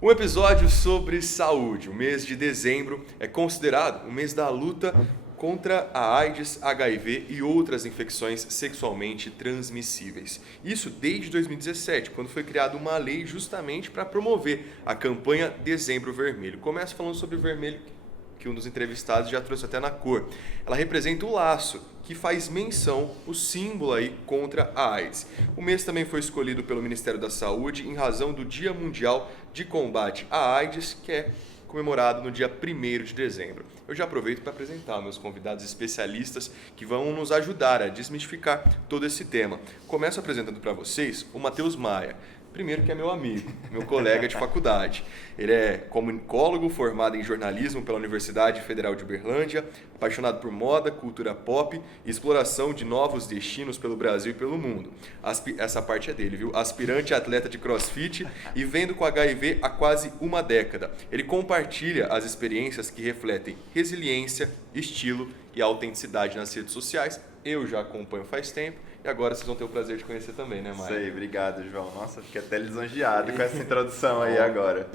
Um episódio sobre saúde. O mês de dezembro é considerado o mês da luta contra a AIDS, HIV e outras infecções sexualmente transmissíveis. Isso desde 2017, quando foi criada uma lei justamente para promover a campanha Dezembro Vermelho. Começo falando sobre o vermelho, que um dos entrevistados já trouxe até na cor. Ela representa o laço, que faz menção, o símbolo aí contra a AIDS. O mês também foi escolhido pelo Ministério da Saúde em razão do Dia Mundial de Combate à AIDS, que é comemorado no dia 1º de dezembro. Eu já aproveito para apresentar meus convidados especialistas que vão nos ajudar a desmistificar todo esse tema. Começo apresentando para vocês o Matheus Maia. Primeiro que é meu amigo, meu colega de faculdade. Ele é comunicólogo, formado em jornalismo pela Universidade Federal de Uberlândia, apaixonado por moda, cultura pop e exploração de novos destinos pelo Brasil e pelo mundo. Essa parte é dele, viu? Aspirante atleta de crossfit e vendo com HIV há quase uma década. Ele compartilha as experiências que refletem resiliência, estilo e autenticidade nas redes sociais. Eu já acompanho faz tempo. E agora vocês vão ter o prazer de conhecer também, né, Maia? Sei, obrigado, João. Nossa, fiquei até lisonjeado com essa introdução aí agora.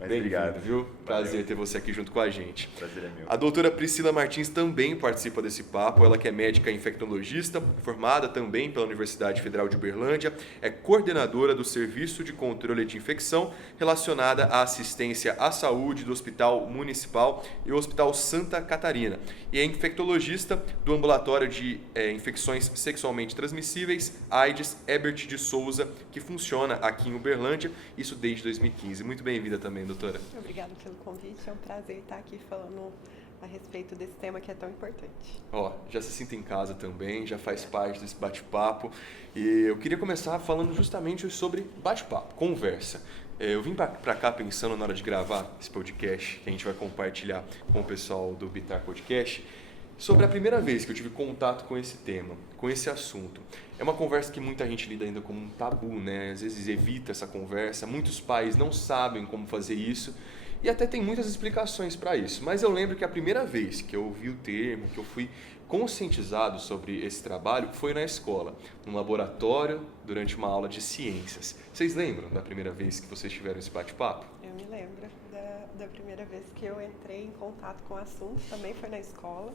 Mas obrigado, viu? Prazer ter você aqui junto com a gente. Prazer é meu. A doutora Priscila Martins também participa desse papo. Ela que é médica infectologista, formada também pela Universidade Federal de Uberlândia, é coordenadora do Serviço de Controle de Infecção relacionada à assistência à saúde do Hospital Municipal e o Hospital Santa Catarina. E é infectologista do Ambulatório de Infecções Sexualmente Transmissíveis, AIDS, Herbert de Souza, que funciona aqui em Uberlândia, isso desde 2015. Muito bem-vinda também, doutora. Obrigada pelo convite, é um prazer estar aqui falando a respeito desse tema que é tão importante. Já se sinta em casa também, já faz parte desse bate-papo. E eu queria começar falando justamente sobre bate-papo, conversa. Eu vim para cá pensando na hora de gravar esse podcast, que a gente vai compartilhar com o pessoal do Bitar Podcast, sobre a primeira vez que eu tive contato com esse tema, com esse assunto. É uma conversa que muita gente lida ainda como um tabu, né? Às vezes evita essa conversa, muitos pais não sabem como fazer isso e até tem muitas explicações para isso. Mas eu lembro que a primeira vez que eu ouvi o termo, que eu fui conscientizado sobre esse trabalho, foi na escola, num laboratório, durante uma aula de ciências. Vocês lembram da primeira vez que vocês tiveram esse bate-papo? Eu me lembro da primeira vez que eu entrei em contato com o assunto, também foi na escola.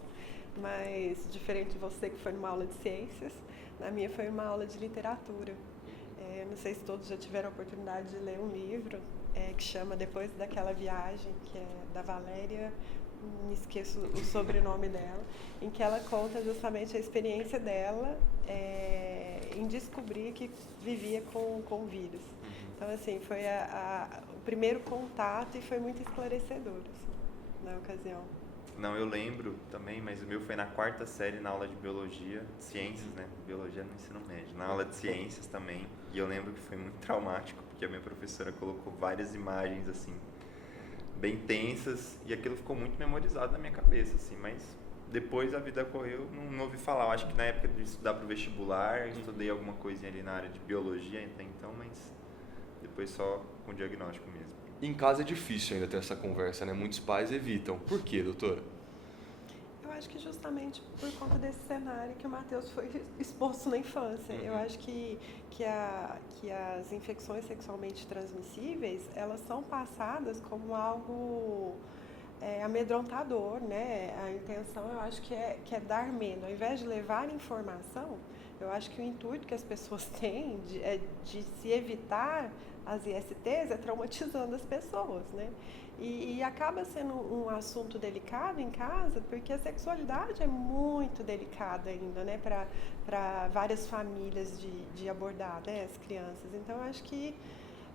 Mas diferente de você que foi numa aula de ciências, na minha foi uma aula de literatura. Não sei se todos já tiveram a oportunidade de ler um livro que chama Depois daquela Viagem, que é da Valéria, me esqueço o sobrenome dela, em que ela conta justamente a experiência dela em descobrir que vivia com o vírus. Então, assim, foi o primeiro contato e foi muito esclarecedor assim, na ocasião. Não, eu lembro também, mas o meu foi na 4ª série, na aula de biologia, ciências, né? Biologia no ensino médio, na aula de ciências também. E eu lembro que foi muito traumático, porque a minha professora colocou várias imagens, assim, bem tensas, e aquilo ficou muito memorizado na minha cabeça, assim, mas depois a vida correu, não ouvi falar. Eu acho que na época de estudar para o vestibular, estudei alguma coisinha ali na área de biologia até então, mas depois só com diagnóstico mesmo. Em casa é difícil ainda ter essa conversa, né? Muitos pais evitam. Por quê, doutora? Eu acho que justamente por conta desse cenário que o Matheus foi exposto na infância. Eu acho que as infecções sexualmente transmissíveis, elas são passadas como algo amedrontador, né? A intenção, eu acho que é dar medo. Ao invés de levar informação, eu acho que o intuito que as pessoas têm de se evitar as ISTs é traumatizando as pessoas, né? E acaba sendo um assunto delicado em casa, porque a sexualidade é muito delicada ainda, né? Para várias famílias de abordar, né? As crianças. Então, eu acho que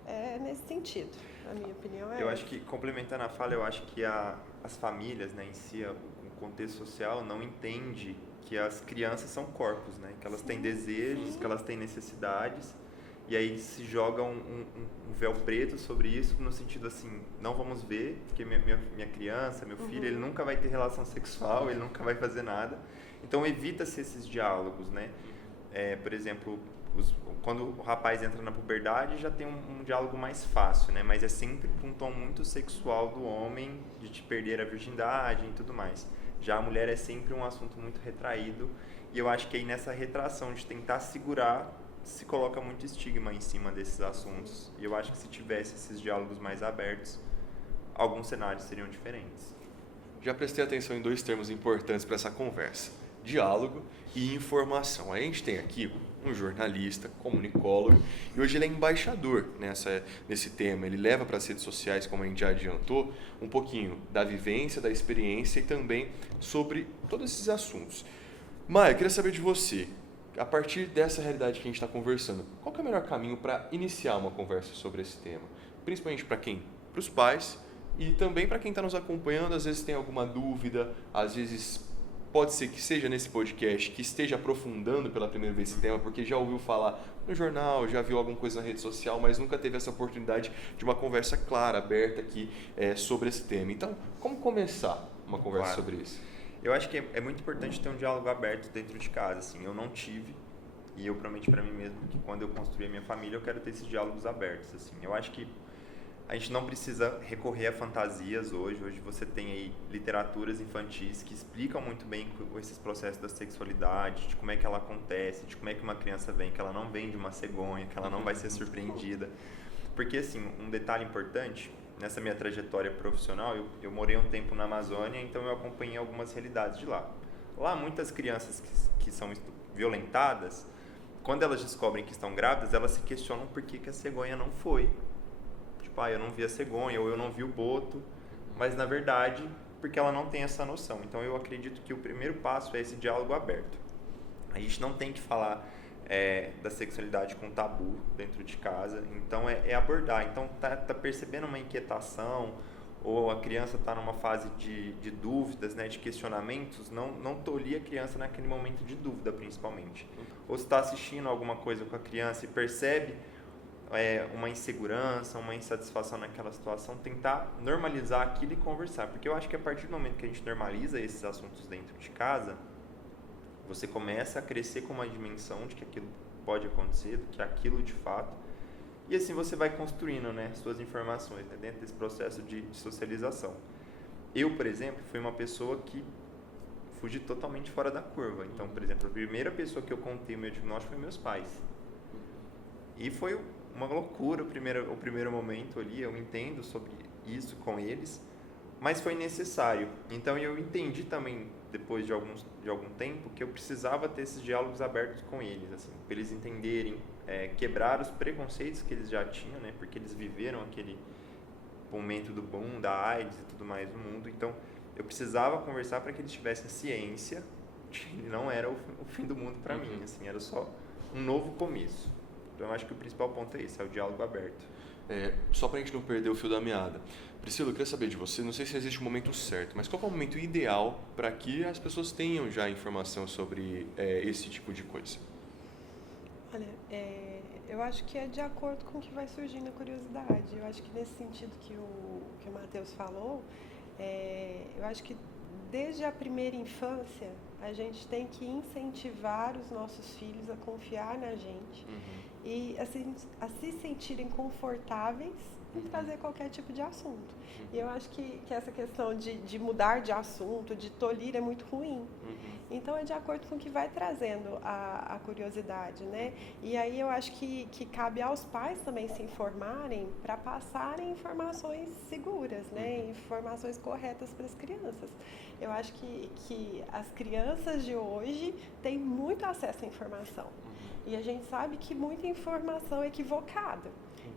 é nesse sentido, a minha opinião é Eu acho que, complementando a fala, eu acho que as famílias, né, em si, o contexto social não entende que as crianças são corpos, né? Que elas têm desejos, que elas têm necessidades. E aí se joga um véu preto sobre isso, no sentido assim, não vamos ver, porque minha criança, meu filho, ele nunca vai ter relação sexual, ele nunca vai fazer nada. Então evita-se esses diálogos, né? Por exemplo, Quando o rapaz entra na puberdade, já tem um diálogo mais fácil, né? Mas é sempre com um tom muito sexual do homem, de te perder a virgindade e tudo mais. Já a mulher é sempre um assunto muito retraído, e eu acho que aí nessa retração de tentar segurar, se coloca muito estigma em cima desses assuntos. E eu acho que se tivesse esses diálogos mais abertos, alguns cenários seriam diferentes. Já prestei atenção em 2 termos importantes para essa conversa: diálogo e informação. A gente tem aqui um jornalista, comunicólogo, e hoje ele é embaixador nesse tema. Ele leva para as redes sociais, como a gente já adiantou, um pouquinho da vivência, da experiência e também sobre todos esses assuntos. Maia, eu queria saber de você, a partir dessa realidade que a gente está conversando, qual que é o melhor caminho para iniciar uma conversa sobre esse tema? Principalmente para quem? Para os pais e também para quem está nos acompanhando, às vezes tem alguma dúvida, às vezes pode ser que seja nesse podcast que esteja aprofundando pela primeira vez esse tema, porque já ouviu falar no jornal, já viu alguma coisa na rede social, mas nunca teve essa oportunidade de uma conversa clara, aberta aqui sobre esse tema. Então, como começar uma conversa sobre isso? Eu acho que é muito importante ter um diálogo aberto dentro de casa. Assim, eu não tive, e eu prometi para mim mesmo que quando eu construir a minha família, eu quero ter esses diálogos abertos. Assim. Eu acho que a gente não precisa recorrer a fantasias hoje. Hoje você tem aí literaturas infantis que explicam muito bem esses processos da sexualidade, de como é que ela acontece, de como é que uma criança vem, que ela não vem de uma cegonha, que ela não vai ser surpreendida. Porque, assim, um detalhe importante, nessa minha trajetória profissional, eu morei um tempo na Amazônia, então eu acompanhei algumas realidades de lá. Lá, muitas crianças que são violentadas, quando elas descobrem que estão grávidas, elas se questionam por que a cegonha não foi. Tipo, eu não vi a cegonha, ou eu não vi o boto, mas na verdade, porque ela não tem essa noção. Então eu acredito que o primeiro passo é esse diálogo aberto. A gente não tem que falar da sexualidade com tabu dentro de casa, então é abordar. Então tá percebendo uma inquietação, ou a criança está numa fase de dúvidas, né, de questionamentos, não tolir a criança naquele momento de dúvida, principalmente. Ou se está assistindo alguma coisa com a criança e percebe uma insegurança, uma insatisfação naquela situação, tentar normalizar aquilo e conversar. Porque eu acho que a partir do momento que a gente normaliza esses assuntos dentro de casa, você começa a crescer com uma dimensão de que aquilo pode acontecer, do que aquilo de fato, e assim você vai construindo, né, suas informações, né, dentro desse processo de socialização. Eu, por exemplo, fui uma pessoa que fugi totalmente fora da curva. Então, por exemplo, a primeira pessoa que eu contei o meu diagnóstico foi meus pais. E foi uma loucura o primeiro momento ali, eu entendo sobre isso com eles, mas foi necessário. Então eu entendi também, depois de algum tempo, que eu precisava ter esses diálogos abertos com eles, assim, para eles entenderem, quebrar os preconceitos que eles já tinham, né, porque eles viveram aquele momento do boom, da AIDS e tudo mais no mundo. Então eu precisava conversar para que eles tivessem ciência de que não era o fim do mundo para mim, assim, era só um novo começo. Então, eu acho que o principal ponto é esse, é o diálogo aberto. Só para a gente não perder o fio da meada. Priscila, eu queria saber de você, não sei se existe um momento certo, mas qual é o momento ideal para que as pessoas tenham já informação sobre esse tipo de coisa? Olha, eu acho que é de acordo com o que vai surgindo a curiosidade. Eu acho que nesse sentido que o Matheus falou, eu acho que desde a primeira infância, a gente tem que incentivar os nossos filhos a confiar na gente e a se sentirem confortáveis em trazer qualquer tipo de assunto. E eu acho que essa questão de mudar de assunto, de tolir, é muito ruim. Então, é de acordo com o que vai trazendo a curiosidade, né? E aí eu acho que cabe aos pais também se informarem para passarem informações seguras, né? Informações corretas para as crianças. Eu acho que as crianças de hoje têm muito acesso à informação. E a gente sabe que muita informação é equivocada.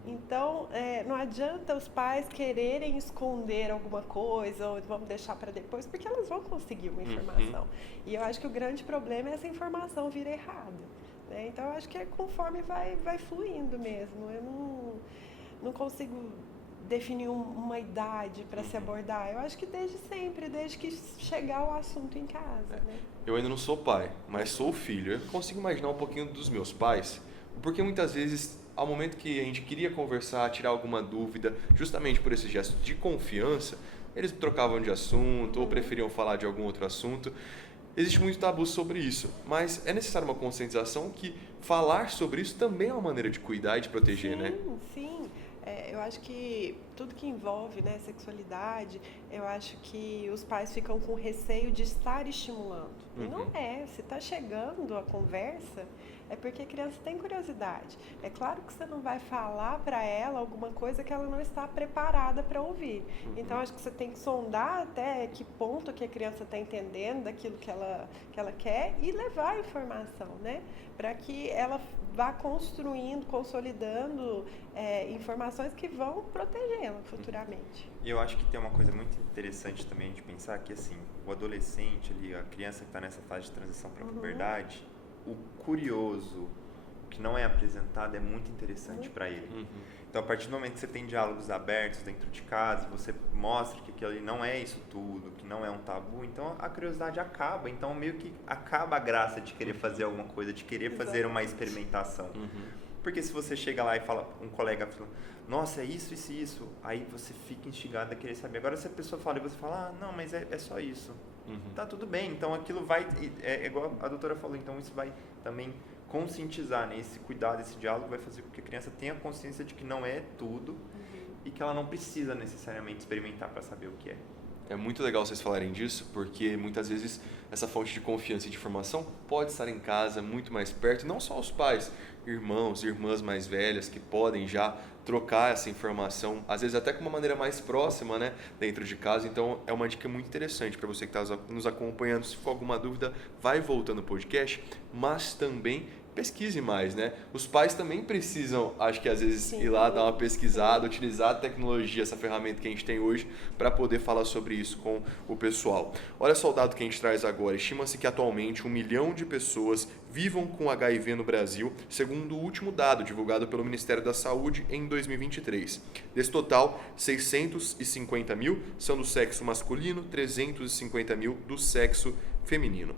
Então, não adianta os pais quererem esconder alguma coisa ou vamos deixar para depois, porque elas vão conseguir uma informação. E eu acho que o grande problema é essa informação vir errada, né? Então, eu acho que é conforme vai fluindo mesmo. Eu não consigo definir uma idade para se abordar. Eu acho que desde sempre, desde que chegar o assunto em casa, né? Eu ainda não sou pai, mas sou filho. Eu consigo imaginar um pouquinho dos meus pais, porque muitas vezes, ao momento que a gente queria conversar, tirar alguma dúvida, justamente por esse gesto de confiança, eles trocavam de assunto ou preferiam falar de algum outro assunto. existe muito tabu sobre isso, mas é necessário uma conscientização que falar sobre isso também é uma maneira de cuidar e de proteger, né? Sim. Eu acho que tudo que envolve, né, sexualidade, eu acho que os pais ficam com receio de estar estimulando. E não é. Se está chegando a conversa, é porque a criança tem curiosidade. É claro que você não vai falar para ela alguma coisa que ela não está preparada para ouvir. Então, acho que você tem que sondar até que ponto que a criança está entendendo daquilo que ela quer e levar a informação, né? Para que ela vá construindo, consolidando informações que vão protegê-la futuramente. E eu acho que tem uma coisa muito interessante também de pensar que, assim, o adolescente ali, a criança que está nessa fase de transição para a puberdade, o curioso, o que não é apresentado é muito interessante para ele. Então, a partir do momento que você tem diálogos abertos dentro de casa, você mostra que aquilo ali não é isso tudo, que não é um tabu, então a curiosidade acaba. Então, meio que acaba a graça de querer fazer alguma coisa, de querer fazer uma experimentação. Porque se você chega lá e fala, um colega fala, nossa, é isso, aí você fica instigado a querer saber. Agora, se a pessoa fala e você fala, não, mas é só isso. Tá tudo bem, então aquilo vai, é igual a doutora falou, então isso vai também conscientizar, né? Esse cuidado, esse diálogo vai fazer com que a criança tenha consciência de que não é tudo e que ela não precisa necessariamente experimentar para saber o que é. É muito legal vocês falarem disso, porque muitas vezes essa fonte de confiança e de informação pode estar em casa, muito mais perto, e não só os pais, irmãos, irmãs mais velhas que podem já trocar essa informação, às vezes até com uma maneira mais próxima, né, dentro de casa. Então é uma dica muito interessante para você que está nos acompanhando. Se for alguma dúvida, vai voltando no podcast, mas também pesquise mais, né? Os pais também precisam, acho que às vezes, ir lá dar uma pesquisada, utilizar a tecnologia, essa ferramenta que a gente tem hoje, para poder falar sobre isso com o pessoal. Olha só o dado que a gente traz agora. Estima-se que atualmente 1 milhão de pessoas vivam com HIV no Brasil, segundo o último dado divulgado pelo Ministério da Saúde em 2023. Desse total, 650 mil são do sexo masculino, 350 mil do sexo feminino.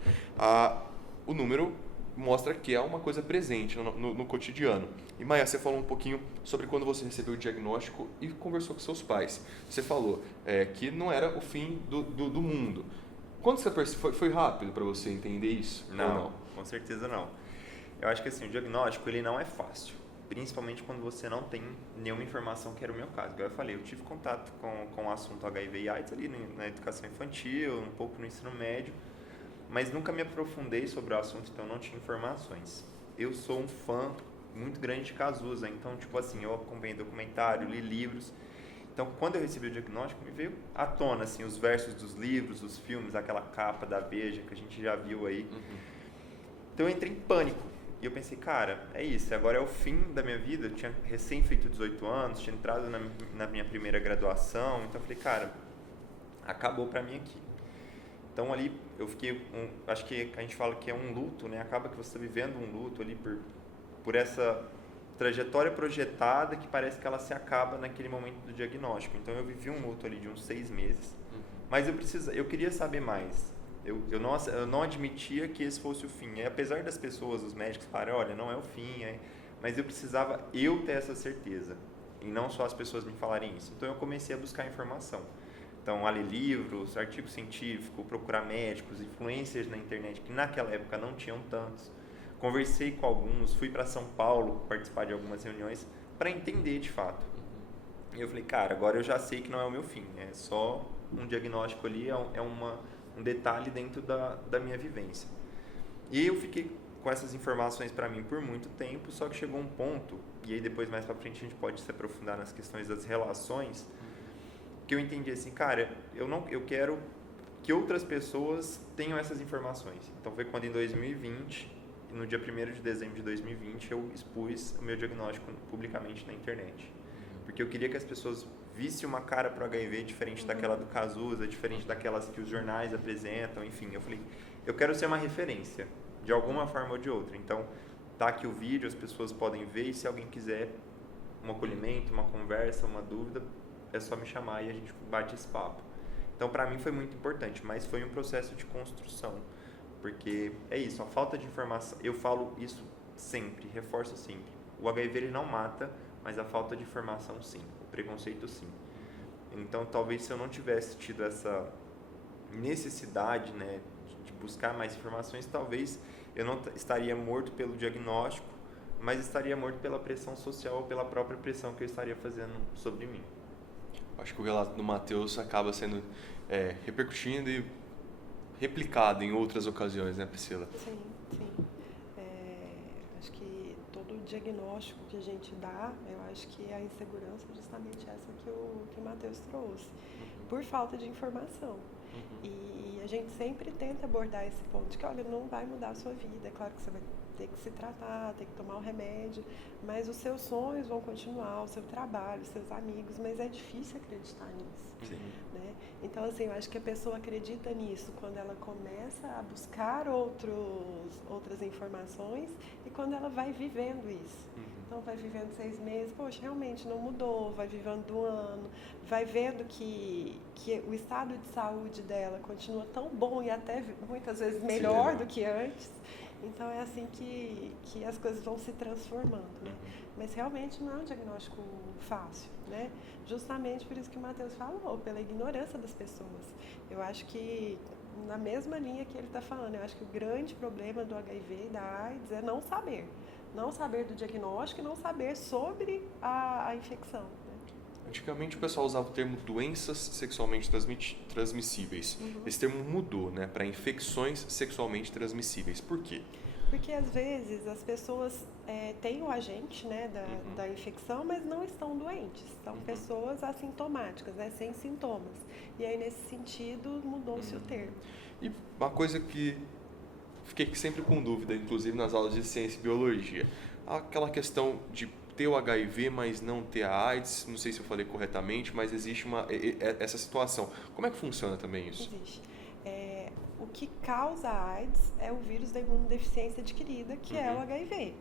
O número mostra que é uma coisa presente no cotidiano. E Maia, você falou um pouquinho sobre quando você recebeu o diagnóstico e conversou com seus pais. Você falou que não era o fim do mundo. Quando você foi rápido para você entender isso? Não, com certeza não. Eu acho que assim, o diagnóstico ele não é fácil, principalmente quando você não tem nenhuma informação, que era o meu caso. Igual eu falei, eu tive contato com o assunto HIV e AIDS ali na educação infantil, um pouco no ensino médio, mas nunca me aprofundei sobre o assunto, então não tinha informações. Eu sou um fã muito grande de Cazuza, então, tipo assim, eu acompanhei documentário, li livros. Então, quando eu recebi o diagnóstico, me veio à tona, assim, os versos dos livros, dos filmes, aquela capa da Veja que a gente já viu aí. Então, eu entrei em pânico. E eu pensei, cara, é isso, agora é o fim da minha vida. Eu tinha recém feito 18 anos, tinha entrado na minha primeira graduação. Então, eu falei, cara, acabou pra mim aqui. Então ali eu fiquei, acho que a gente fala que é um luto, né? Acaba que você está vivendo um luto ali por essa trajetória projetada que parece que ela se acaba naquele momento do diagnóstico. Então eu vivi um luto ali de uns 6 meses, mas eu queria saber mais. Eu não admitia que esse fosse o fim. E apesar das pessoas, os médicos falarem, olha, não é o fim, mas eu precisava ter essa certeza e não só as pessoas me falarem isso. Então eu comecei a buscar informação. Então, ler livros, artigo científico, procurar médicos, influencers na internet, que naquela época não tinham tantos. Conversei com alguns, fui para São Paulo participar de algumas reuniões para entender de fato. E eu falei, cara, agora eu já sei que não é o meu fim, é só um diagnóstico ali, um detalhe dentro da minha vivência. E eu fiquei com essas informações para mim por muito tempo, só que chegou um ponto, e aí depois mais para frente a gente pode se aprofundar nas questões das relações, que eu entendi assim, cara, eu quero que outras pessoas tenham essas informações. Então foi quando em 2020, no dia 1º de dezembro de 2020, eu expus o meu diagnóstico publicamente na internet. Porque eu queria que as pessoas vissem uma cara para o HIV diferente daquela do Cazuza, diferente daquelas que os jornais apresentam, enfim. Eu falei, eu quero ser uma referência, de alguma forma ou de outra. Então, tá aqui o vídeo, as pessoas podem ver, e se alguém quiser um acolhimento, uma conversa, uma dúvida, é só me chamar e a gente bate esse papo. Então, para mim foi muito importante, mas foi um processo de construção, porque é isso, a falta de informação, eu falo isso sempre, reforço sempre, o HIV ele não mata, mas a falta de informação sim, o preconceito sim. Então, talvez se eu não tivesse tido essa necessidade, né, de buscar mais informações, talvez eu não estaria morto pelo diagnóstico, mas estaria morto pela pressão social ou pela própria pressão que eu estaria fazendo sobre mim. Acho que o relato do Matheus acaba sendo repercutindo e replicado em outras ocasiões, né, Priscila? Sim, sim. Acho que todo diagnóstico que a gente dá, eu acho que a insegurança é justamente essa que o Matheus trouxe, por falta de informação. E a gente sempre tenta abordar esse ponto de que, olha, não vai mudar a sua vida. É claro que você vai ter que se tratar, ter que tomar o remédio, mas os seus sonhos vão continuar, o seu trabalho, os seus amigos, mas é difícil acreditar nisso. Sim. Né? Então, assim, eu acho que a pessoa acredita nisso quando ela começa a buscar outras informações e quando ela vai vivendo isso. Então, vai vivendo 6 meses, poxa, realmente não mudou, vai vivendo um ano, vai vendo que o estado de saúde dela continua tão bom e até muitas vezes melhor do que antes. Então, é assim que as coisas vão se transformando, né? Mas realmente não é um diagnóstico fácil, né? Justamente por isso que o Matheus falou, pela ignorância das pessoas. Eu acho que, na mesma linha que ele está falando, eu acho que o grande problema do HIV e da AIDS é não saber. Não saber do diagnóstico e não saber sobre a infecção. Né? Antigamente o pessoal usava o termo doenças sexualmente transmissíveis. Esse termo mudou, né, para infecções sexualmente transmissíveis. Por quê? Porque às vezes as pessoas têm o agente, né, da infecção, mas não estão doentes. São pessoas assintomáticas, né, sem sintomas. E aí, nesse sentido, mudou-se o termo. E uma coisa que fiquei sempre com dúvida, inclusive nas aulas de ciência e biologia, aquela questão de ter o HIV, mas não ter a AIDS, não sei se eu falei corretamente, mas existe essa situação. Como é que funciona também isso? Existe. O que causa a AIDS é o vírus da imunodeficiência adquirida, que é o HIV.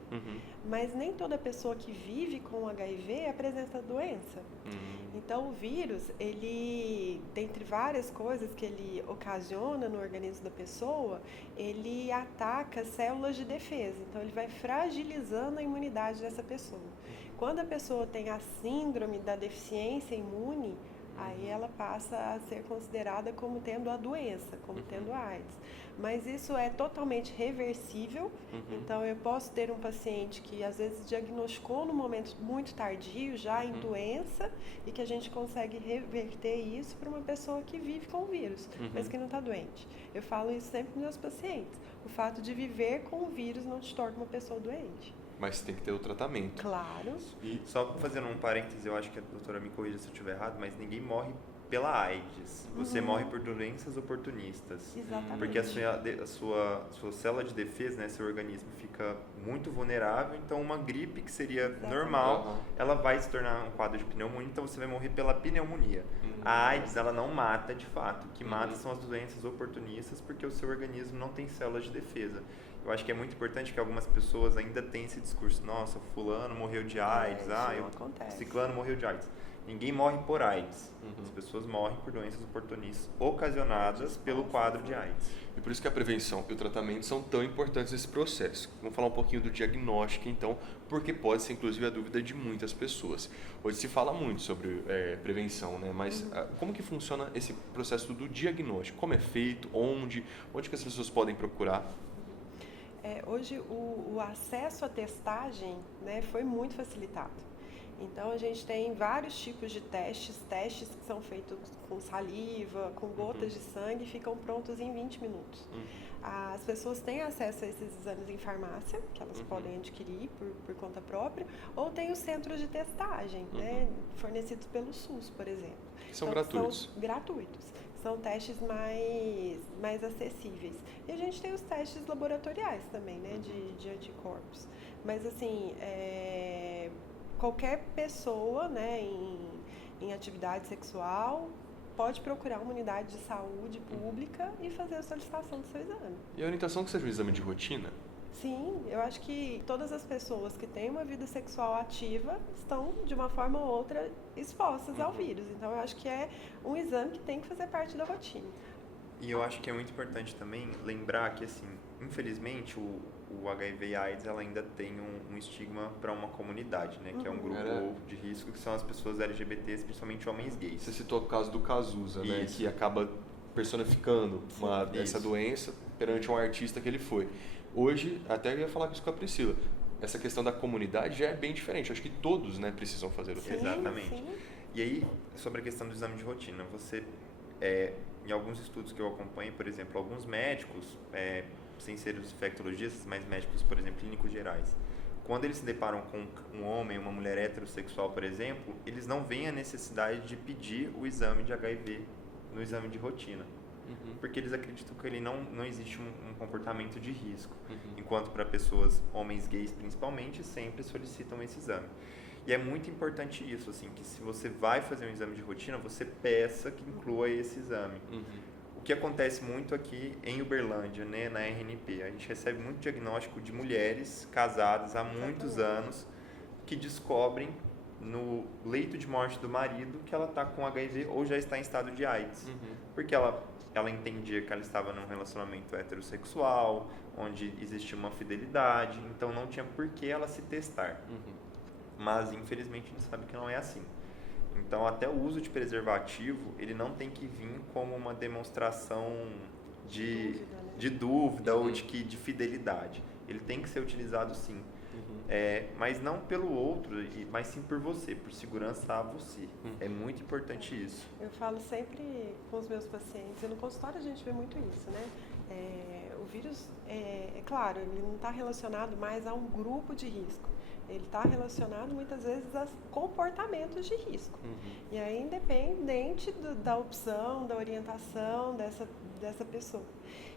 Mas nem toda pessoa que vive com HIV apresenta a doença. Então, o vírus, ele, dentre várias coisas que ele ocasiona no organismo da pessoa, ele ataca células de defesa. Então, ele vai fragilizando a imunidade dessa pessoa. Quando a pessoa tem a síndrome da deficiência imune, aí ela passa a ser considerada como tendo a doença, como tendo a AIDS. Mas isso é totalmente reversível, então eu posso ter um paciente que às vezes diagnosticou no momento muito tardio, já em doença, e que a gente consegue reverter isso para uma pessoa que vive com o vírus, mas que não está doente. Eu falo isso sempre para meus pacientes. O fato de viver com o vírus não te torna uma pessoa doente. Mas tem que ter o tratamento. Claro. E só fazendo um parêntese, eu acho que a doutora me corrija se eu estiver errado, mas ninguém morre pela AIDS. Você morre por doenças oportunistas. Exatamente. Porque a sua célula de defesa, né, seu organismo fica muito vulnerável, então uma gripe que seria normal, ela vai se tornar um quadro de pneumonia, então você vai morrer pela pneumonia. A AIDS, ela não mata de fato. O que mata são as doenças oportunistas, porque o seu organismo não tem células de defesa. Eu acho que é muito importante que algumas pessoas ainda tenham esse discurso, nossa, fulano morreu de AIDS, ciclano morreu de AIDS. Ninguém morre por AIDS. As pessoas morrem por doenças oportunistas ocasionadas pelo quadro de AIDS. E por isso que a prevenção e o tratamento são tão importantes nesse processo. Vamos falar um pouquinho do diagnóstico, então, porque pode ser, inclusive, a dúvida de muitas pessoas. Hoje se fala muito sobre prevenção, né? Mas como que funciona esse processo do diagnóstico? Como é feito? Onde que as pessoas podem procurar? Hoje o acesso à testagem, né, foi muito facilitado. Então a gente tem vários tipos de testes que são feitos com saliva, com gotas de sangue e ficam prontos em 20 minutos. As pessoas têm acesso a esses exames em farmácia, que elas podem adquirir por conta própria, ou tem os centros de testagem, né, fornecidos pelo SUS, por exemplo. São gratuitos. São gratuitos. São testes mais acessíveis. E a gente tem os testes laboratoriais também, né, de anticorpos. Mas, assim, qualquer pessoa, né, em atividade sexual pode procurar uma unidade de saúde pública e fazer a solicitação do seu exame. E a orientação que seja um exame de rotina? Sim, eu acho que todas as pessoas que têm uma vida sexual ativa estão, de uma forma ou outra, expostas ao vírus. Então, eu acho que é um exame que tem que fazer parte da rotina. E eu acho que é muito importante também lembrar que, assim, infelizmente, o HIV e a AIDS ela ainda tem um estigma para uma comunidade, né? Que é um grupo de risco, que são as pessoas LGBTs, principalmente homens gays. Você citou o caso do Cazuza, né? Que acaba personificando essa doença perante um artista que ele foi. Hoje, até eu ia falar isso com a Priscila, essa questão da comunidade já é bem diferente. Acho que todos, né, precisam fazer o teste. Exatamente. Sim. E aí, sobre a questão do exame de rotina, você, em alguns estudos que eu acompanho, por exemplo, alguns médicos, sem ser os infectologistas, mas médicos, por exemplo, clínicos gerais, quando eles se deparam com um homem, uma mulher heterossexual, por exemplo, eles não veem a necessidade de pedir o exame de HIV no exame de rotina. Porque eles acreditam que ele não existe um comportamento de risco. Enquanto para pessoas, homens gays principalmente, sempre solicitam esse exame. E é muito importante isso, assim, que se você vai fazer um exame de rotina, você peça que inclua esse exame. O que acontece muito aqui em Uberlândia, né, na RNP, a gente recebe muito diagnóstico de mulheres casadas há muitos anos que descobrem no leito de morte do marido que ela está com HIV ou já está em estado de AIDS. Porque ela entendia que ela estava num relacionamento heterossexual, onde existia uma fidelidade, então não tinha por que ela se testar. Mas, infelizmente, a gente sabe que não é assim. Então, até o uso de preservativo, ele não tem que vir como uma demonstração de dúvida ou de fidelidade. Ele tem que ser utilizado sim. Mas não pelo outro, mas sim por você, por segurança a você. É muito importante isso. Eu falo sempre com os meus pacientes, e no consultório a gente vê muito isso, né? O vírus, é claro, ele não está relacionado mais a um grupo de risco. Ele está relacionado muitas vezes a comportamentos de risco. E aí, independente da opção, da orientação dessa pessoa.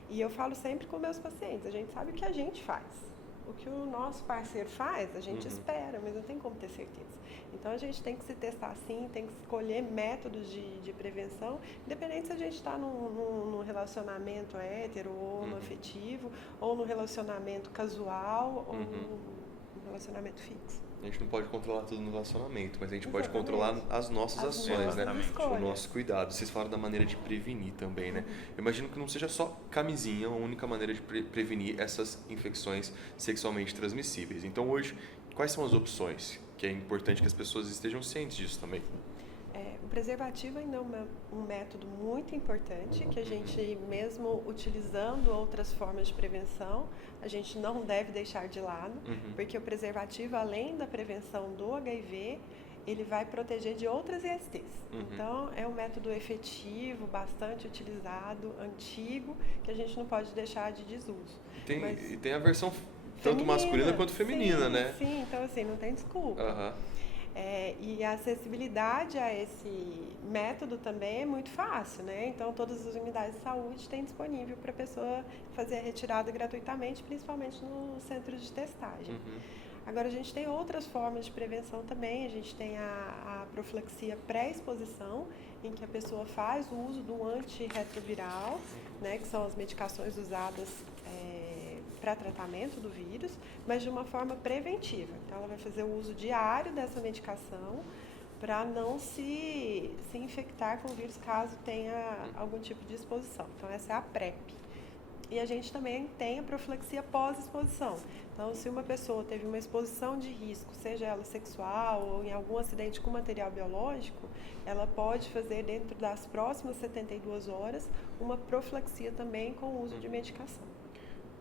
E eu falo sempre com meus pacientes, a gente sabe o que a gente faz. O que o nosso parceiro faz, a gente espera, mas não tem como ter certeza. Então, a gente tem que se testar sim, tem que escolher métodos de prevenção, independente se a gente está num relacionamento hétero ou no afetivo, ou no relacionamento casual, ou no relacionamento fixo. A gente não pode controlar tudo no relacionamento, mas a gente pode controlar as nossas ações, né? O nosso cuidado. Vocês falaram da maneira de prevenir também, né? Eu imagino que não seja só camisinha a única maneira de prevenir essas infecções sexualmente transmissíveis. Então, hoje, quais são as opções? Que é importante que as pessoas estejam cientes disso também. O preservativo ainda é um método muito importante, que a gente, mesmo utilizando outras formas de prevenção, a gente não deve deixar de lado, porque o preservativo, além da prevenção do HIV, ele vai proteger de outras ISTs. Então, é um método efetivo, bastante utilizado, antigo, que a gente não pode deixar de desuso. E tem a versão tanto masculina quanto feminina, né? Sim, então assim, não tem desculpa. E a acessibilidade a esse método também é muito fácil, né? Então, todas as unidades de saúde têm disponível para a pessoa fazer a retirada gratuitamente, principalmente no centro de testagem. Agora, a gente tem outras formas de prevenção também. A gente tem a profilaxia pré-exposição, em que a pessoa faz o uso do antirretroviral, né? Que são as medicações usadas para tratamento do vírus, mas de uma forma preventiva. Então, ela vai fazer o uso diário dessa medicação para não se infectar com o vírus caso tenha algum tipo de exposição. Então, essa é a PrEP. E a gente também tem a profilaxia pós-exposição. Então, se uma pessoa teve uma exposição de risco, seja ela sexual ou em algum acidente com material biológico, ela pode fazer dentro das próximas 72 horas uma profilaxia também com o uso de medicação.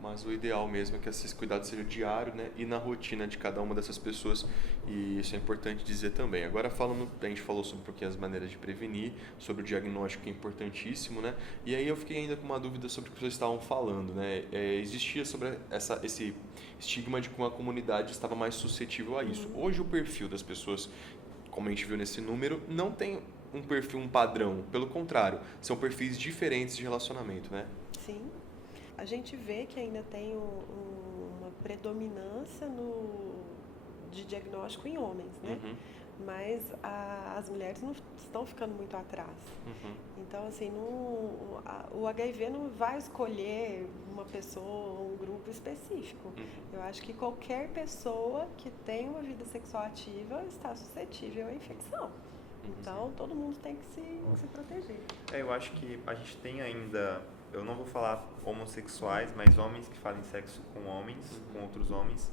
Mas o ideal mesmo é que esses cuidados sejam diários, né? E na rotina de cada uma dessas pessoas, e isso é importante dizer também. Agora a gente falou sobre um pouquinho as maneiras de prevenir, sobre o diagnóstico que é importantíssimo, né? E aí eu fiquei ainda com uma dúvida sobre o que vocês estavam falando, né? Existia sobre esse estigma de que uma comunidade estava mais suscetível a isso. Hoje o perfil das pessoas, como a gente viu nesse número, não tem um perfil, um padrão. Pelo contrário, são perfis diferentes de relacionamento, né? Sim. A gente vê que ainda tem uma predominância de diagnóstico em homens, né? Mas as mulheres não estão ficando muito atrás. Então, assim, o HIV não vai escolher uma pessoa, um grupo específico. Eu acho que qualquer pessoa que tem uma vida sexual ativa está suscetível à infecção. Então, todo mundo tem que se proteger. Eu acho que a gente tem ainda... Eu não vou falar homossexuais, mas homens que fazem sexo com homens, com outros homens,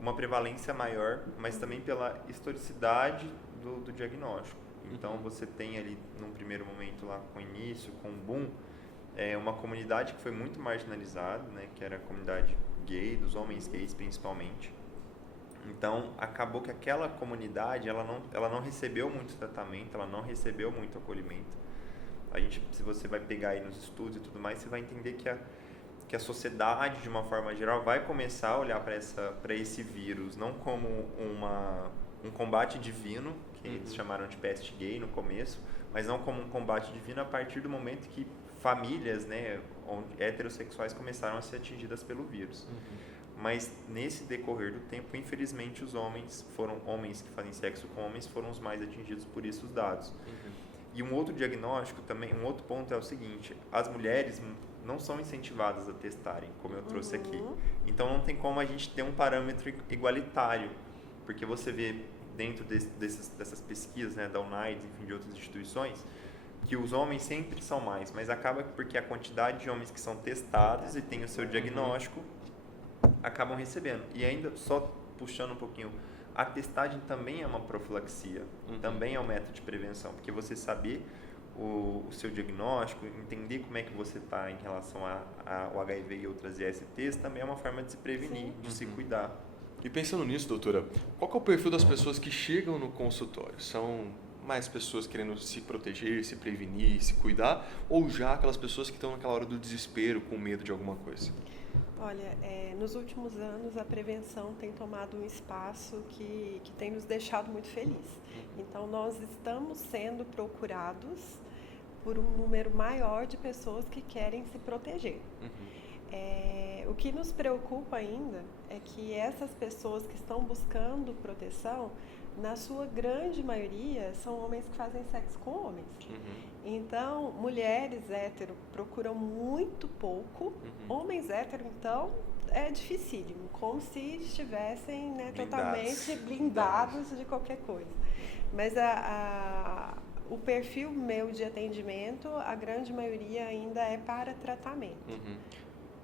uma prevalência maior, mas também pela historicidade do diagnóstico. Então, você tem ali, num primeiro momento lá com o início, com o boom, é uma comunidade que foi muito marginalizada, né, que era a comunidade gay, dos homens gays principalmente. Então, acabou que aquela comunidade, ela não recebeu muito tratamento, ela não recebeu muito acolhimento. Se você vai pegar aí nos estudos e tudo mais, você vai entender que a sociedade, de uma forma geral, vai começar a olhar para esse vírus não como um combate divino, que eles chamaram de peste gay no começo, mas não como um combate divino a partir do momento que famílias, né, heterossexuais começaram a ser atingidas pelo vírus. Mas nesse decorrer do tempo, infelizmente, os homens que fazem sexo com homens foram os mais atingidos por esses dados. E um outro diagnóstico também, um outro ponto é o seguinte: as mulheres não são incentivadas a testarem, como eu trouxe aqui. Então não tem como a gente ter um parâmetro igualitário, porque você vê dentro dessas pesquisas, né, da UNAIDS, enfim, de outras instituições, que os homens sempre são mais, mas acaba porque a quantidade de homens que são testados e têm o seu diagnóstico acabam recebendo. E ainda, só puxando um pouquinho, a testagem também é uma profilaxia, também é um método de prevenção, porque você saber o seu diagnóstico, entender como é que você está em relação ao HIV e outras ISTs, também é uma forma de se prevenir, de se cuidar. E pensando nisso, doutora, qual que é o perfil das pessoas que chegam no consultório? São mais pessoas querendo se proteger, se prevenir, se cuidar, ou já aquelas pessoas que estão naquela hora do desespero, com medo de alguma coisa? Olha, nos últimos anos a prevenção tem tomado um espaço que tem nos deixado muito felizes. Então nós estamos sendo procurados por um número maior de pessoas que querem se proteger. O que nos preocupa ainda é que essas pessoas que estão buscando proteção, na sua grande maioria, são homens que fazem sexo com homens. Então, mulheres hétero procuram muito pouco, homens hétero, então, é dificílimo, como se estivessem, né, totalmente blindados de qualquer coisa. Mas o perfil meu de atendimento, a grande maioria ainda é para tratamento.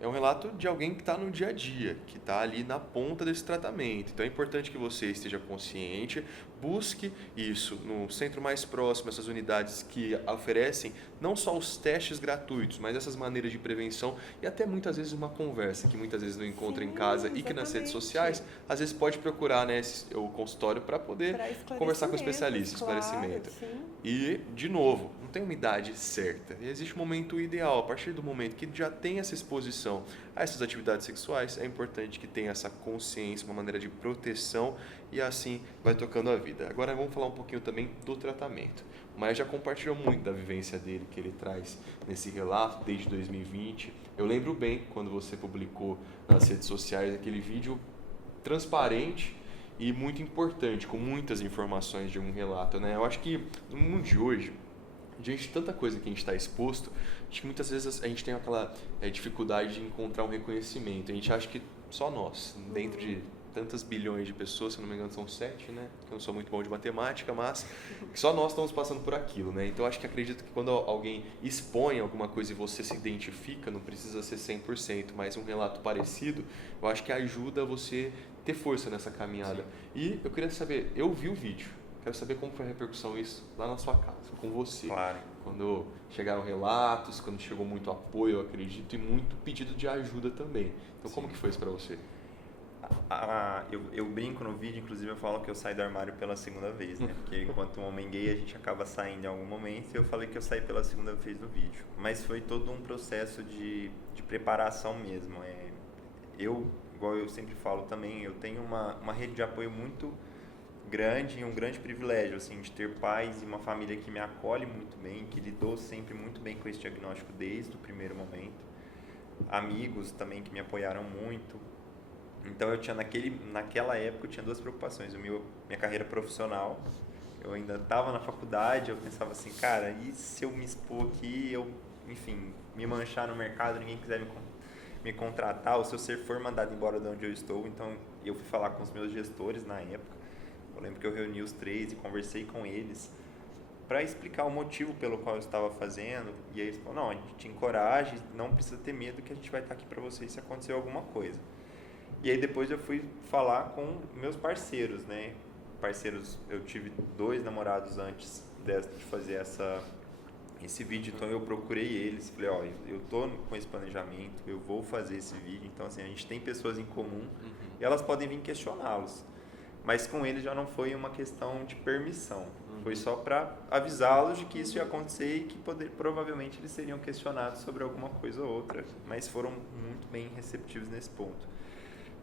É um relato de alguém que está no dia a dia, que está ali na ponta desse tratamento. Então é importante que você esteja consciente, busque isso no centro mais próximo, essas unidades que oferecem não só os testes gratuitos, mas essas maneiras de prevenção e até muitas vezes uma conversa que muitas vezes não encontra em casa e que nas redes sociais, às vezes pode procurar, né, o consultório para poder conversar com o especialista, esclarecimento. E, de novo, não tem uma idade certa, existe um momento ideal. A partir do momento que já tem essa exposição a essas atividades sexuais, é importante que tenha essa consciência, uma maneira de proteção e assim vai tocando a vida. Agora vamos falar um pouquinho também do tratamento. O Maia já compartilhou muito da vivência dele, que ele traz nesse relato desde 2020. Eu lembro bem quando você publicou nas redes sociais aquele vídeo transparente e muito importante, com muitas informações de um relato, né? Eu acho que no mundo de hoje, diante de tanta coisa que a gente está exposto, acho que muitas vezes a gente tem aquela dificuldade de encontrar um reconhecimento. A gente acha que só nós, dentro de tantas bilhões de pessoas, se não me engano são 7, né? Eu não sou muito bom de matemática, mas só nós estamos passando por aquilo, né? Então, acho que acredito que quando alguém expõe alguma coisa e você se identifica, não precisa ser 100%, mas um relato parecido, eu acho que ajuda você ter força nessa caminhada. E eu queria saber, eu vi o vídeo, quero saber como foi a repercussão isso lá na sua casa, com você. Claro. Quando chegaram relatos, quando chegou muito apoio, eu acredito, e muito pedido de ajuda também. Então, como que foi isso para você? Eu brinco no vídeo, inclusive eu falo que eu saí do armário pela segunda vez, né? Porque enquanto um homem gay a gente acaba saindo em algum momento, e eu falei que eu saí pela segunda vez no vídeo. Mas foi todo um processo de preparação mesmo. Eu, igual eu sempre falo também, eu tenho uma rede de apoio muito grande e um grande privilégio, assim, de ter pais e uma família que me acolhe muito bem, que lidou sempre muito bem com esse diagnóstico desde o primeiro momento. Amigos também que me apoiaram muito. Então eu tinha naquela época eu tinha duas preocupações, minha carreira profissional. Eu ainda estava na faculdade, eu pensava assim, cara, e se eu me expor aqui, enfim, me manchar no mercado, ninguém quiser me contratar, ou se eu for mandado embora de onde eu estou. Então eu fui falar com os meus gestores na época. Eu lembro que eu reuni os 3 e conversei com eles para explicar o motivo pelo qual eu estava fazendo. E aí eles falaram, não, a gente te encoraja, não precisa ter medo que a gente vai estar aqui para você se acontecer alguma coisa. E aí depois eu fui falar com meus parceiros, né? Parceiros, eu tive 2 namorados antes de fazer esse vídeo. Então eu procurei eles, falei, ó, eu tô com esse planejamento, eu vou fazer esse vídeo. Então assim, a gente tem pessoas em comum e elas podem vir questioná-los. Mas com eles já não foi uma questão de permissão. Foi só para avisá-los de que isso ia acontecer e que provavelmente eles seriam questionados sobre alguma coisa ou outra. Mas foram muito bem receptivos nesse ponto.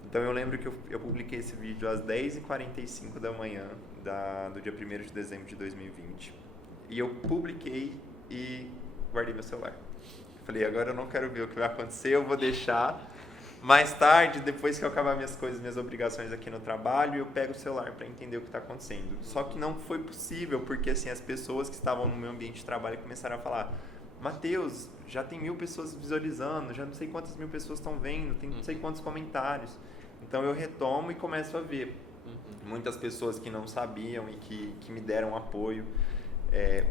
Então eu lembro que eu publiquei esse vídeo às 10h45 da manhã do dia 1º de dezembro de 2020. E eu publiquei e guardei meu celular. Falei, agora eu não quero ver o que vai acontecer, eu vou deixar. Mais tarde, depois que eu acabar minhas coisas, minhas obrigações aqui no trabalho, eu pego o celular para entender o que está acontecendo. Só que não foi possível, porque assim, as pessoas que estavam no meu ambiente de trabalho começaram a falar: Matheus, já tem 1000 pessoas visualizando, já não sei quantas 1000 pessoas estão vendo, tem não sei quantos comentários. Então eu retomo e começo a ver. Muitas pessoas que não sabiam e que me deram apoio.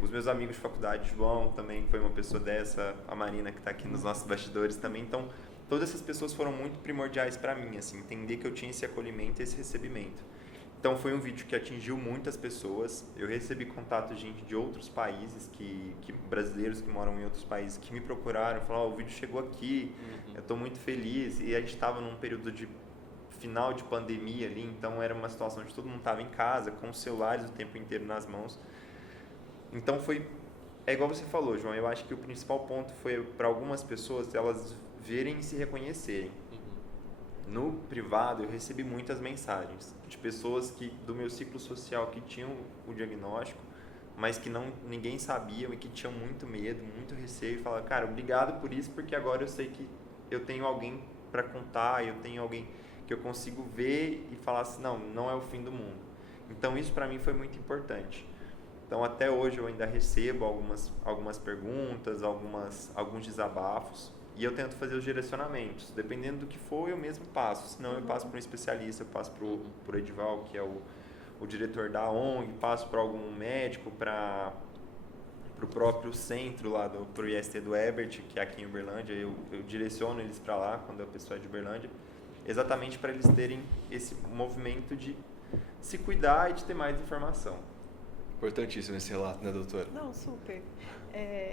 Os meus amigos de faculdade, João também foi uma pessoa dessa, a Marina que está aqui nos nossos bastidores também. Então, todas essas pessoas foram muito primordiais para mim, assim, entender que eu tinha esse acolhimento e esse recebimento. Então, foi um vídeo que atingiu muitas pessoas. Eu recebi contato de gente de outros países, brasileiros que moram em outros países, que me procuraram, falaram: o vídeo chegou aqui, eu estou muito feliz. E a gente estava num período de final de pandemia ali, então era uma situação de todo mundo estava em casa, com os celulares o tempo inteiro nas mãos. Então é igual você falou, João, eu acho que o principal ponto foi para algumas pessoas elas verem e se reconhecerem. No privado eu recebi muitas mensagens de pessoas do meu ciclo social que tinham o diagnóstico, mas que ninguém sabia e que tinham muito medo, muito receio, e falaram: cara, obrigado por isso, porque agora eu sei que eu tenho alguém para contar, eu tenho alguém que eu consigo ver e falar assim, não é o fim do mundo. Então isso para mim foi muito importante. Então, até hoje eu ainda recebo algumas perguntas, alguns desabafos, e eu tento fazer os direcionamentos. Dependendo do que for, eu mesmo passo. Se não, eu passo para um especialista, eu passo para o Edival, que é o diretor da ONG, passo para algum médico, para o próprio centro lá, para o IST do Ebert, que é aqui em Uberlândia. Eu direciono eles para lá, quando a pessoa é de Uberlândia, exatamente para eles terem esse movimento de se cuidar e de ter mais informação. Importantíssimo esse relato, né, doutora? Não, super.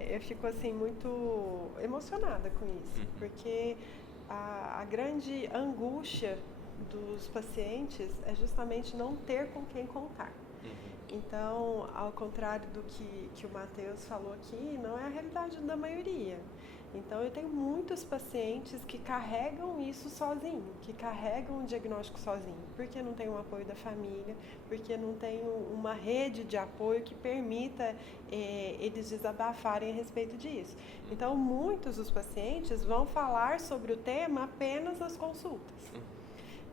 Eu fico, assim, muito emocionada com isso, porque a grande angústia dos pacientes é justamente não ter com quem contar. Então, ao contrário do que o Matheus falou aqui, não é a realidade da maioria. Então, eu tenho muitos pacientes que carregam isso sozinho, que carregam o diagnóstico sozinho, porque não tem o apoio da família, porque não tem uma rede de apoio que permita eles desabafarem a respeito disso. Então, muitos dos pacientes vão falar sobre o tema apenas nas consultas,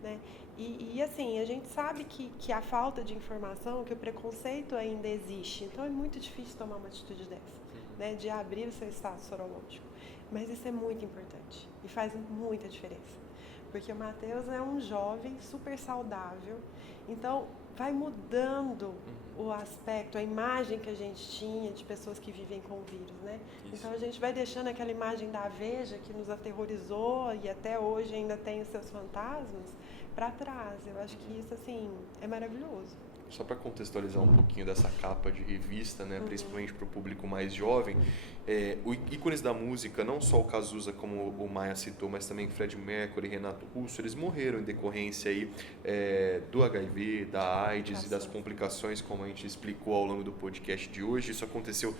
né? E assim, a gente sabe que a falta de informação, que o preconceito ainda existe, então é muito difícil tomar uma atitude dessa, né, de abrir o seu status sorológico. Mas isso é muito importante e faz muita diferença, porque o Matheus é um jovem super saudável, então vai mudando o aspecto, a imagem que a gente tinha de pessoas que vivem com o vírus, né? Isso. Então a gente vai deixando aquela imagem da Veja que nos aterrorizou e até hoje ainda tem os seus fantasmas para trás. Eu acho que isso, assim, é maravilhoso. Só para contextualizar um pouquinho dessa capa de revista, né, principalmente para o público mais jovem, ícones da música, não só o Cazuza, como o Maia citou, mas também Freddie Mercury, Renato Russo, eles morreram em decorrência aí, do HIV, da AIDS e das complicações, como a gente explicou ao longo do podcast de hoje. Isso aconteceu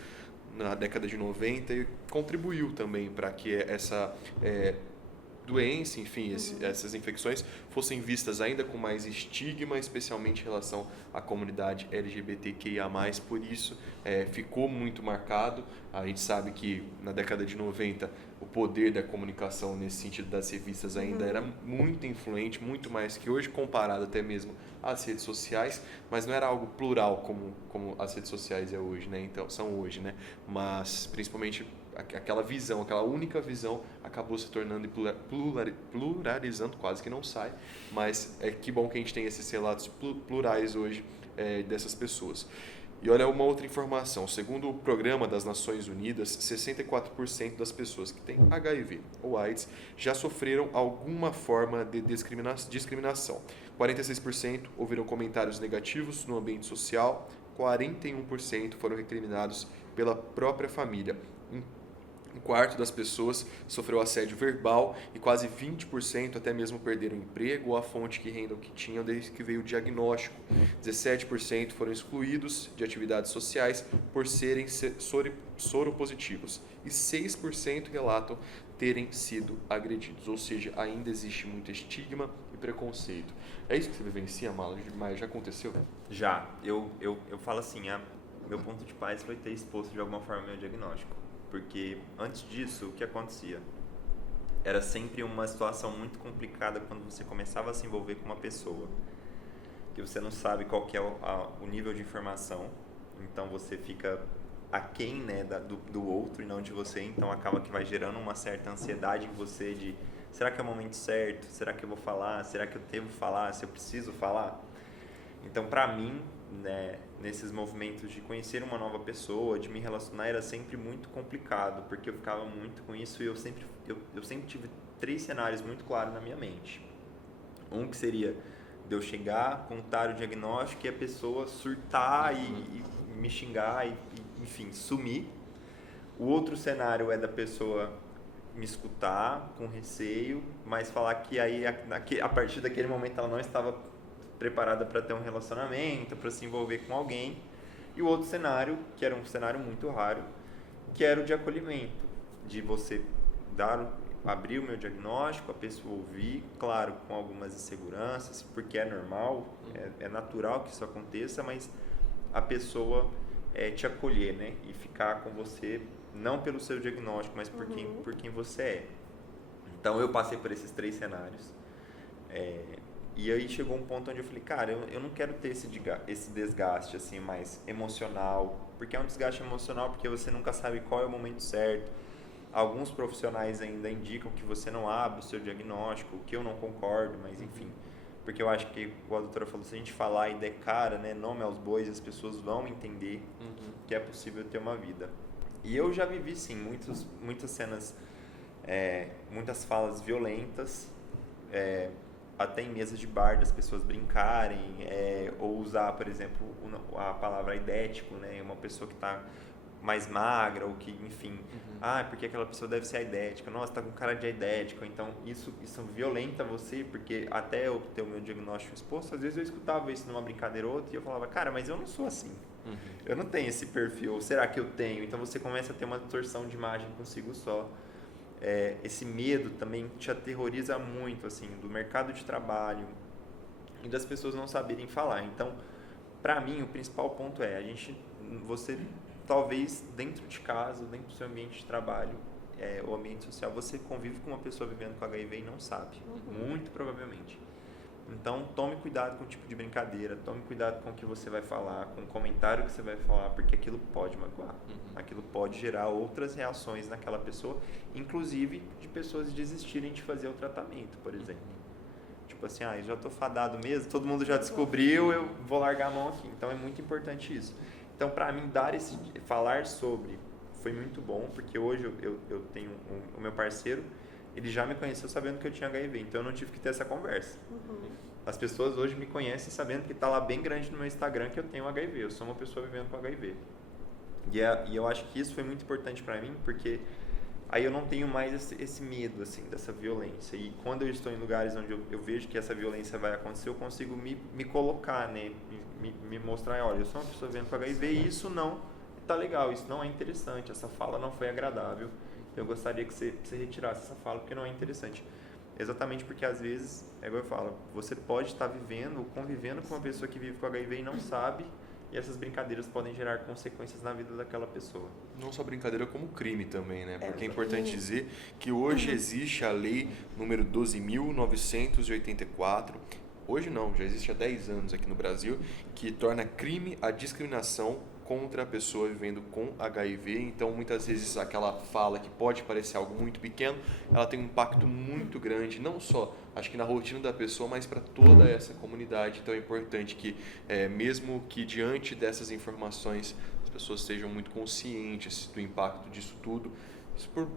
na década de 90 e contribuiu também para que essa doença, enfim, essas infecções fossem vistas ainda com mais estigma, especialmente em relação à comunidade LGBTQIA+, por isso ficou muito marcado. A gente sabe que na década de 90 o poder da comunicação nesse sentido das revistas ainda era muito influente, muito mais que hoje, comparado até mesmo às redes sociais, mas não era algo plural como as redes sociais hoje, né? Então, são hoje, né? Mas principalmente aquela visão, aquela única visão acabou se tornando e pluralizando, quase que não sai, mas que bom que a gente tem esses relatos plurais hoje dessas pessoas. E olha uma outra informação, segundo o Programa das Nações Unidas, 64% das pessoas que têm HIV ou AIDS já sofreram alguma forma de discriminação. 46% ouviram comentários negativos no ambiente social, 41% foram recriminados pela própria família. Um quarto das pessoas sofreu assédio verbal e quase 20% até mesmo perderam o emprego ou a fonte de renda que tinham desde que veio o diagnóstico. 17% foram excluídos de atividades sociais por serem soropositivos e 6% relatam terem sido agredidos. Ou seja, ainda existe muito estigma e preconceito. É isso que você vivencia, Mala? Mas já aconteceu? Já. Eu falo assim, meu ponto de paz foi ter exposto de alguma forma meu diagnóstico. Porque antes disso, o que acontecia? Era sempre uma situação muito complicada quando você começava a se envolver com uma pessoa. Que você não sabe qual que é o nível de informação. Então você fica aquém, né, do outro e não de você. Então acaba que vai gerando uma certa ansiedade em você de... Será que é o momento certo? Será que eu vou falar? Será que eu devo falar? Se eu preciso falar? Então, para mim, né, nesses movimentos de conhecer uma nova pessoa, de me relacionar, era sempre muito complicado, porque eu ficava muito com isso e eu sempre tive 3 cenários muito claros na minha mente. Um que seria de eu chegar, contar o diagnóstico e a pessoa surtar e me xingar e, enfim, sumir. O outro cenário é da pessoa me escutar com receio, mas falar que aí a partir daquele momento ela não estava preparada para ter um relacionamento, para se envolver com alguém. E o outro cenário, que era um cenário muito raro, que era o de acolhimento, de você abrir o meu diagnóstico, a pessoa ouvir, claro, com algumas inseguranças, porque é normal, é natural que isso aconteça, mas a pessoa te acolher, né? E ficar com você, não pelo seu diagnóstico, mas por quem você é. Então, eu passei por esses 3 cenários. E aí chegou um ponto onde eu falei, cara, eu não quero ter esse desgaste assim, mais emocional, porque é um desgaste emocional porque você nunca sabe qual é o momento certo. Alguns profissionais ainda indicam que você não abre o seu diagnóstico, o que eu não concordo, mas enfim. Porque eu acho que, como a doutora falou, se a gente falar e der cara, né, nome aos bois, as pessoas vão entender que é possível ter uma vida. E eu já vivi, sim, muitas cenas, muitas falas violentas, até em mesas de bar das pessoas brincarem, ou usar, por exemplo, a palavra aidético, né, uma pessoa que está mais magra, ou que, enfim, porque aquela pessoa deve ser aidética, nossa, tá com cara de aidético, então isso violenta você, porque até eu ter o meu diagnóstico exposto, às vezes eu escutava isso numa brincadeira ou outra, e eu falava, cara, mas eu não sou assim, eu não tenho esse perfil, ou será que eu tenho? Então você começa a ter uma distorção de imagem consigo só. Esse medo também te aterroriza muito, assim, do mercado de trabalho e das pessoas não saberem falar. Então, para mim, o principal ponto você talvez dentro de casa, dentro do seu ambiente de trabalho, o ambiente social, você convive com uma pessoa vivendo com HIV e não sabe, muito provavelmente. Então, tome cuidado com o tipo de brincadeira, tome cuidado com o que você vai falar, com o comentário que você vai falar, porque aquilo pode magoar. Aquilo pode gerar outras reações naquela pessoa, inclusive de pessoas desistirem de fazer o tratamento, por exemplo. Tipo assim, eu já estou fadado mesmo, todo mundo já descobriu, eu vou largar a mão aqui. Então, é muito importante isso. Então, para mim, falar sobre foi muito bom, porque hoje eu tenho o meu parceiro, ele já me conheceu sabendo que eu tinha HIV, então eu não tive que ter essa conversa. As pessoas hoje me conhecem sabendo que está lá bem grande no meu Instagram que eu tenho HIV, eu sou uma pessoa vivendo com HIV. E eu acho que isso foi muito importante para mim, porque aí eu não tenho mais esse medo, assim, dessa violência. E quando eu estou em lugares onde eu vejo que essa violência vai acontecer, eu consigo me colocar, né? Me mostrar, olha, eu sou uma pessoa vivendo com HIV e isso não está legal, isso não é interessante, essa fala não foi agradável. Eu gostaria que você retirasse essa fala, porque não é interessante. Exatamente porque, às vezes, igual eu falo, você pode estar vivendo ou convivendo com uma pessoa que vive com HIV e não sabe, e essas brincadeiras podem gerar consequências na vida daquela pessoa. Não só brincadeira, como crime também, né? Porque é importante dizer que hoje existe a lei número 12.984, hoje não, já existe há 10 anos aqui no Brasil, que torna crime a discriminação contra a pessoa vivendo com HIV. Então, muitas vezes, aquela fala que pode parecer algo muito pequeno, ela tem um impacto muito grande, não só, acho que na rotina da pessoa, mas para toda essa comunidade. Então, é importante que, mesmo que diante dessas informações, as pessoas sejam muito conscientes do impacto disso tudo. Isso por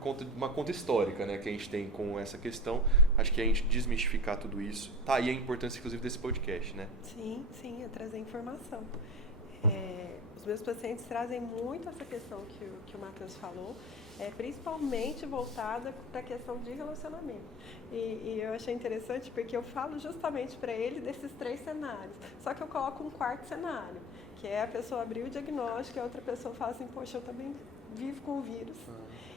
conta de uma conta histórica, né, que a gente tem com essa questão. Acho que a gente desmistificar tudo isso. Tá aí a importância, inclusive, desse podcast, né? Sim, é trazer informação. os meus pacientes trazem muito essa questão que o Matheus falou, principalmente voltada para a questão de relacionamento. E eu achei interessante porque eu falo justamente para ele desses 3 cenários, só que eu coloco um 4º cenário, que é a pessoa abrir o diagnóstico e a outra pessoa fala assim, poxa, eu também vivo com o vírus.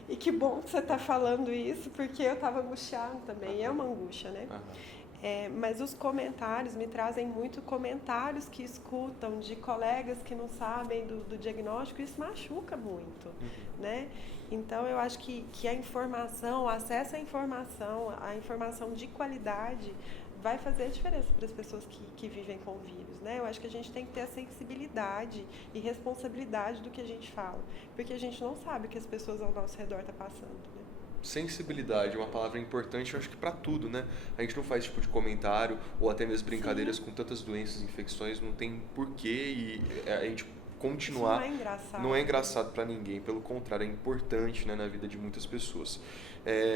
E que bom que você está falando isso, porque eu estava angustiado também, é uma angústia, né? Mas os comentários me trazem muito comentários que escutam de colegas que não sabem do diagnóstico, isso machuca muito, né? Então, eu acho que a informação, o acesso à informação, a informação de qualidade, vai fazer a diferença para as pessoas que vivem com o vírus, né? Eu acho que a gente tem que ter a sensibilidade e responsabilidade do que a gente fala, porque a gente não sabe o que as pessoas ao nosso redor estão passando, né? Sensibilidade é uma palavra importante, eu acho que para tudo, né? A gente não faz tipo de comentário ou até mesmo brincadeiras com tantas doenças, infecções, não tem porquê e a gente continuar. Isso não é engraçado. Não é engraçado para ninguém, pelo contrário, é importante, né, na vida de muitas pessoas.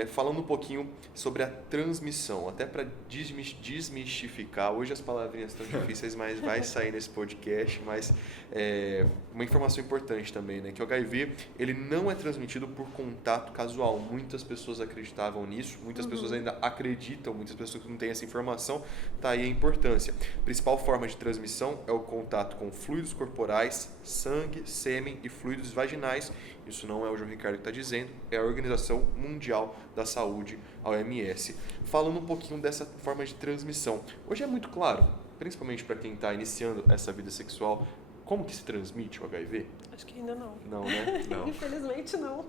Falando um pouquinho sobre a transmissão, até para desmistificar, hoje as palavrinhas estão difíceis, mas vai sair nesse podcast, mas uma informação importante também, né, que o HIV ele não é transmitido por contato casual. Muitas pessoas acreditavam nisso, muitas pessoas ainda acreditam, muitas pessoas que não têm essa informação, tá aí a importância. A principal forma de transmissão é o contato com fluidos corporais, sangue, sêmen e fluidos vaginais. Isso não é o João Ricardo que está dizendo, é a Organização Mundial da Saúde, a OMS. Falando um pouquinho dessa forma de transmissão. Hoje é muito claro, principalmente para quem está iniciando essa vida sexual, como que se transmite o HIV? Acho que ainda não. Não, né? Não. Infelizmente não.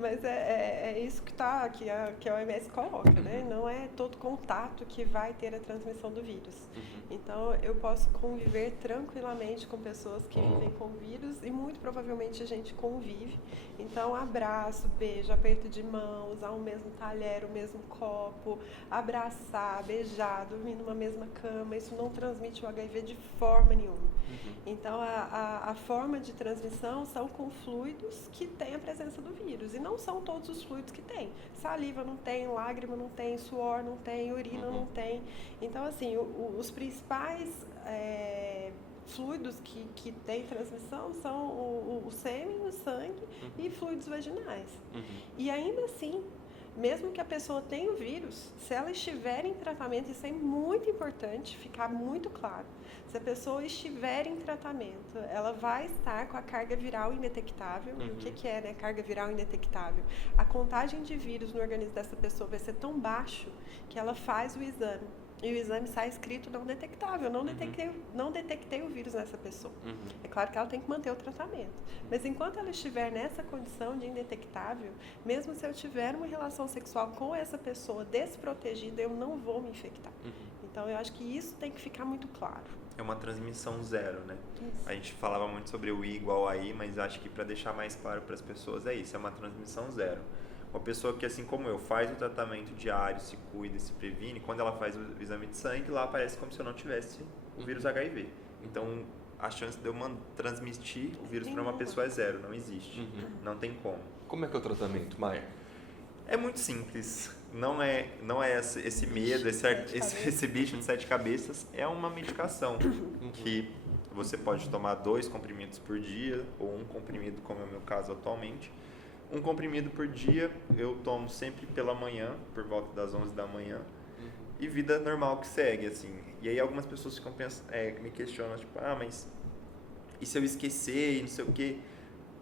Mas é isso que a OMS coloca, né? Não é todo contato que vai ter a transmissão do vírus. Então, eu posso conviver tranquilamente com pessoas que vivem com vírus e muito provavelmente a gente convive. Então, abraço, beijo, aperto de mão, usar o mesmo talher, o mesmo copo, abraçar, beijar, dormir numa mesma cama, isso não transmite o HIV de forma nenhuma. Então, a forma de transmissão são com fluidos que têm a presença do vírus. E não são todos os fluidos que tem. Saliva não tem, lágrima não tem, suor não tem, urina não tem. Então, assim, os principais fluidos que têm transmissão são o sêmen, o sangue e fluidos vaginais. E ainda assim, mesmo que a pessoa tenha o vírus, se ela estiver em tratamento, isso é muito importante, ficar muito claro. Se a pessoa estiver em tratamento, ela vai estar com a carga viral indetectável. E o que é, né, carga viral indetectável? A contagem de vírus no organismo dessa pessoa vai ser tão baixo que ela faz o exame. E o exame sai escrito não detectável. Não detectei o vírus nessa pessoa. É claro que ela tem que manter o tratamento. Mas enquanto ela estiver nessa condição de indetectável, mesmo se eu tiver uma relação sexual com essa pessoa desprotegida, eu não vou me infectar. Então, eu acho que isso tem que ficar muito claro. É uma transmissão zero, né? Isso. A gente falava muito sobre o I igual a I, mas acho que para deixar mais claro para as pessoas é isso, é uma transmissão zero. Uma pessoa que, assim como eu, faz o tratamento diário, se cuida, se previne, quando ela faz o exame de sangue, lá aparece como se eu não tivesse o vírus HIV. Então, a chance de eu transmitir o vírus para uma pessoa é zero, não existe. Não tem como. Como é que é o tratamento, Maia? É muito simples. Não é esse medo, esse bicho de 7 cabeças. É uma medicação que você pode tomar 2 comprimidos por dia ou 1 comprimido, como é o meu caso atualmente. 1 comprimido por dia eu tomo sempre pela manhã, por volta das 11 da manhã. E vida normal que segue, assim. E aí algumas pessoas ficam me questionam, tipo, mas e se eu esquecer e não sei o quê?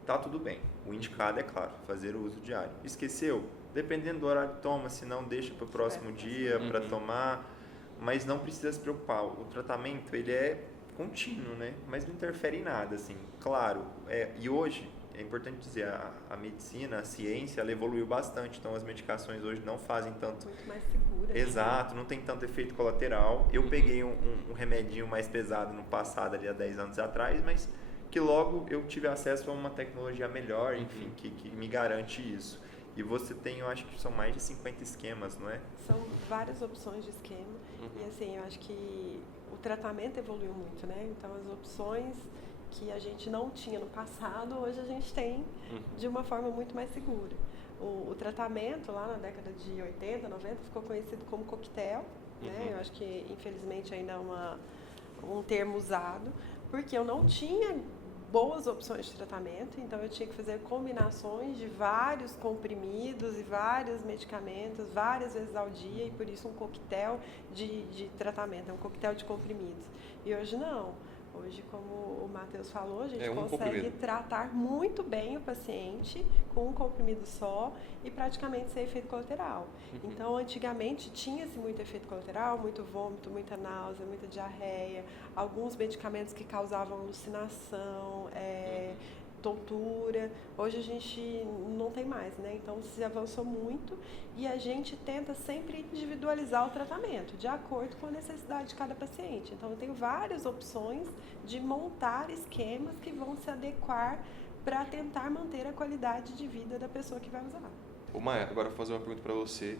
Tá tudo bem. O indicado é, claro, fazer o uso diário. Esqueceu? Dependendo do horário, toma, se não, deixa para o próximo dia para tomar, mas não precisa se preocupar. O tratamento, ele é contínuo, né? Mas não interfere em nada, assim. Claro, e hoje, é importante dizer, a medicina, a ciência, ela evoluiu bastante, então as medicações hoje não fazem tanto... Muito mais segura. Exato, não tem tanto efeito colateral. Eu peguei um remedinho mais pesado no passado, ali há 10 anos atrás, mas que logo eu tive acesso a uma tecnologia melhor, enfim, que me garante isso. E você tem, eu acho que são mais de 50 esquemas, não é? São várias opções de esquema. E assim, eu acho que o tratamento evoluiu muito, né? Então, as opções que a gente não tinha no passado, hoje a gente tem de uma forma muito mais segura. O tratamento, lá na década de 80, 90, ficou conhecido como coquetel, né? Eu acho que, infelizmente, ainda é um termo usado, porque eu não tinha boas opções de tratamento, então eu tinha que fazer combinações de vários comprimidos e vários medicamentos, várias vezes ao dia, e por isso um coquetel de tratamento, um coquetel de comprimidos. E hoje não. Hoje, como o Matheus falou, a gente consegue tratar muito bem o paciente com um comprimido só e praticamente sem efeito colateral. Então, antigamente tinha-se muito efeito colateral, muito vômito, muita náusea, muita diarreia, alguns medicamentos que causavam alucinação, tontura. Hoje a gente não tem mais, né? Então se avançou muito e a gente tenta sempre individualizar o tratamento de acordo com a necessidade de cada paciente. Então eu tenho várias opções de montar esquemas que vão se adequar para tentar manter a qualidade de vida da pessoa que vai usar. Ô Maia, agora eu vou fazer uma pergunta para você.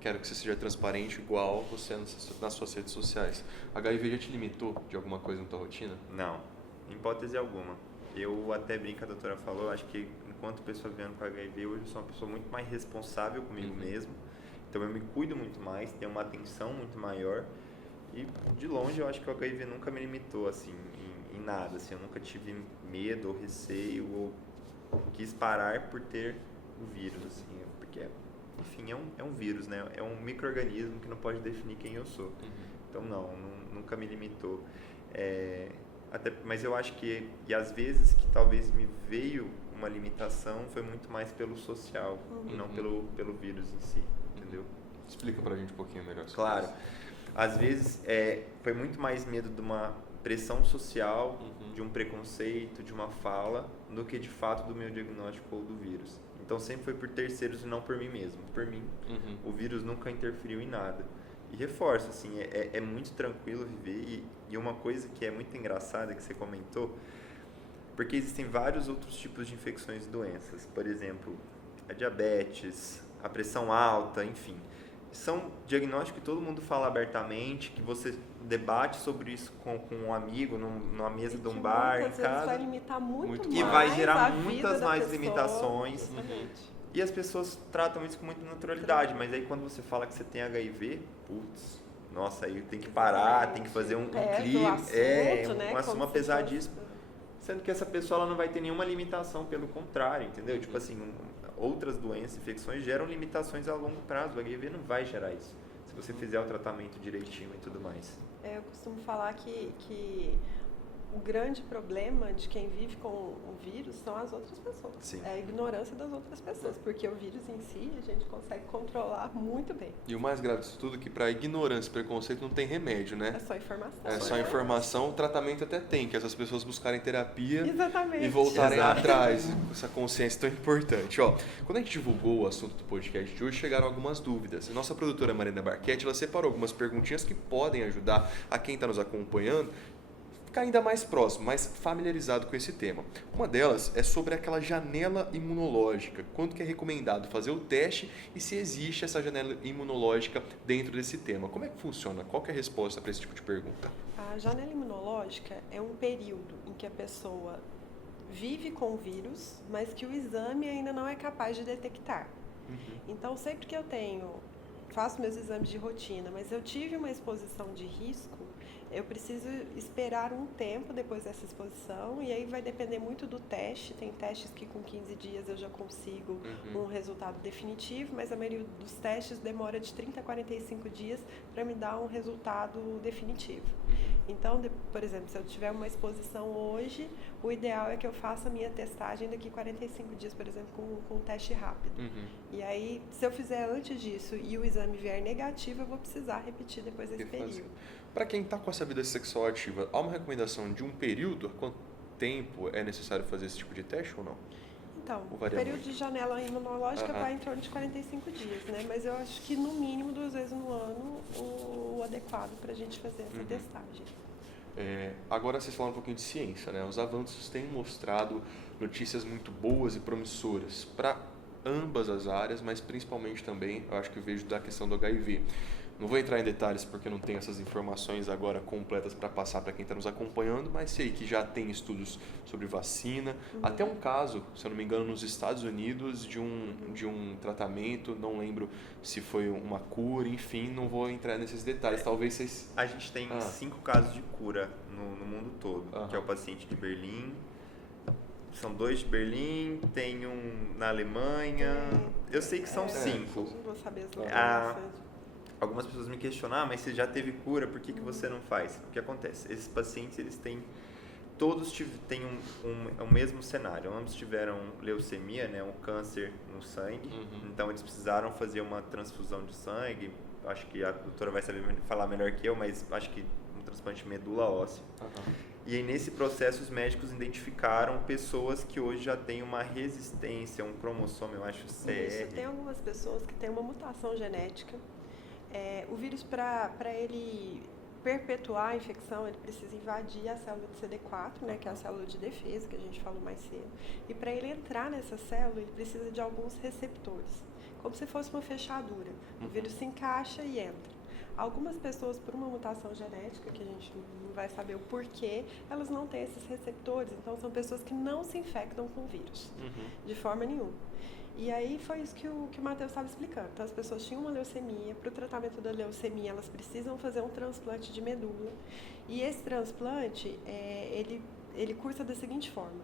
Quero que você seja transparente igual você nas suas redes sociais. A HIV já te limitou de alguma coisa na tua rotina? Não, em hipótese alguma. Eu até brinco, a doutora falou, acho que enquanto pessoa vivendo com HIV, hoje eu sou uma pessoa muito mais responsável comigo mesmo. Então eu me cuido muito mais, tenho uma atenção muito maior. E de longe eu acho que o HIV nunca me limitou assim, em nada. Assim, eu nunca tive medo ou receio ou quis parar por ter o vírus. Assim, porque, enfim, é um vírus, né? É um micro-organismo que não pode definir quem eu sou. Então nunca me limitou. Mas eu acho que, e às vezes que talvez me veio uma limitação, foi muito mais pelo social e não pelo vírus em si, entendeu? Explica pra gente um pouquinho melhor. Claro, às vezes foi muito mais medo de uma pressão social, de um preconceito, de uma fala, do que de fato do meu diagnóstico ou do vírus. Então sempre foi por terceiros e não por mim mesmo. Por mim, o vírus nunca interferiu em nada. E reforço, assim, é muito tranquilo viver e uma coisa que é muito engraçada que você comentou, porque existem vários outros tipos de infecções e doenças. Por exemplo, a diabetes, a pressão alta, enfim. São diagnósticos que todo mundo fala abertamente, que você debate sobre isso com um amigo, numa mesa de um bar, em casa. Vai limitar muito mais e vai gerar a muitas vida mais da pessoa. limitações. E as pessoas tratam isso com muita naturalidade, mas aí quando você fala que você tem HIV, putz, nossa, aí tem que parar, tem que fazer um clipe, uma pesadíssima. Sendo que essa pessoa ela não vai ter nenhuma limitação, pelo contrário, entendeu? Tipo assim, outras doenças, infecções geram limitações a longo prazo, o HIV não vai gerar isso, se você fizer o tratamento direitinho e tudo mais. Eu costumo falar que o grande problema de quem vive com o vírus são as outras pessoas. Sim. É a ignorância das outras pessoas, porque o vírus em si a gente consegue controlar muito bem. E o mais grave disso tudo é que para ignorância e preconceito não tem remédio, né? É só informação. É só informação, o tratamento até tem, que essas pessoas buscarem terapia Exatamente. e voltarem atrás com essa consciência tão importante. Ó, quando a gente divulgou o assunto do podcast de hoje, chegaram algumas dúvidas. A nossa produtora Marina Barquete, ela separou algumas perguntinhas que podem ajudar a quem está nos acompanhando ficar ainda mais próximo, mais familiarizado com esse tema. Uma delas é sobre aquela janela imunológica. Quando que é recomendado fazer o teste e se existe essa janela imunológica dentro desse tema. Como é que funciona? Qual que é a resposta para esse tipo de pergunta? A janela imunológica é um período em que a pessoa vive com o vírus, mas que o exame ainda não é capaz de detectar. Então, sempre que eu faço meus exames de rotina, mas eu tive uma exposição de risco, eu preciso esperar um tempo depois dessa exposição e aí vai depender muito do teste. Tem testes que com 15 dias eu já consigo um resultado definitivo, mas a maioria dos testes demora de 30 a 45 dias para me dar um resultado definitivo. Então, por exemplo, se eu tiver uma exposição hoje, o ideal é que eu faça a minha testagem daqui 45 dias, por exemplo, com um teste rápido. E aí, se eu fizer antes disso e o exame vier negativo, eu vou precisar repetir depois desse período. Para quem está com essa vida sexual ativa, há uma recomendação de um período? Quanto tempo é necessário fazer esse tipo de teste ou não? Então, o período de janela imunológica vai em torno de 45 dias, né? Mas eu acho que no mínimo 2 vezes no ano o adequado para a gente fazer essa testagem. Agora vocês falaram um pouquinho de ciência, né? Os avanços têm mostrado notícias muito boas e promissoras para ambas as áreas, mas principalmente também, eu acho que eu vejo da questão do HIV. Não vou entrar em detalhes porque não tenho essas informações agora completas para passar para quem está nos acompanhando, mas sei que já tem estudos sobre vacina, até um caso, se eu não me engano, nos Estados Unidos de um tratamento, não lembro se foi uma cura, enfim, não vou entrar nesses detalhes, talvez vocês... A gente tem 5 casos de cura no mundo todo, que é o paciente de Berlim, são 2 de Berlim, tem um na Alemanha, eu sei que são 5. Não vou saber as localizações. Algumas pessoas me questionam, mas você já teve cura, por que você não faz? O que acontece? Esses pacientes, eles têm, todos têm o mesmo cenário. Ambos tiveram leucemia, né, um câncer no sangue, então eles precisaram fazer uma transfusão de sangue. Acho que a doutora vai saber falar melhor que eu, mas acho que um transplante de medula óssea. E aí, nesse processo, os médicos identificaram pessoas que hoje já têm uma resistência, um cromossomo, eu acho, CR. Isso, tem algumas pessoas que têm uma mutação genética. O vírus, para ele perpetuar a infecção, ele precisa invadir a célula de CD4, né, que é a célula de defesa, que a gente falou mais cedo. E para ele entrar nessa célula, ele precisa de alguns receptores, como se fosse uma fechadura. O vírus se encaixa e entra. Algumas pessoas, por uma mutação genética, que a gente não vai saber o porquê, elas não têm esses receptores. Então, são pessoas que não se infectam com o vírus, de forma nenhuma. E aí foi isso que o Matheus estava explicando. Então, as pessoas tinham uma leucemia. Para o tratamento da leucemia, elas precisam fazer um transplante de medula. E esse transplante, ele cursa da seguinte forma.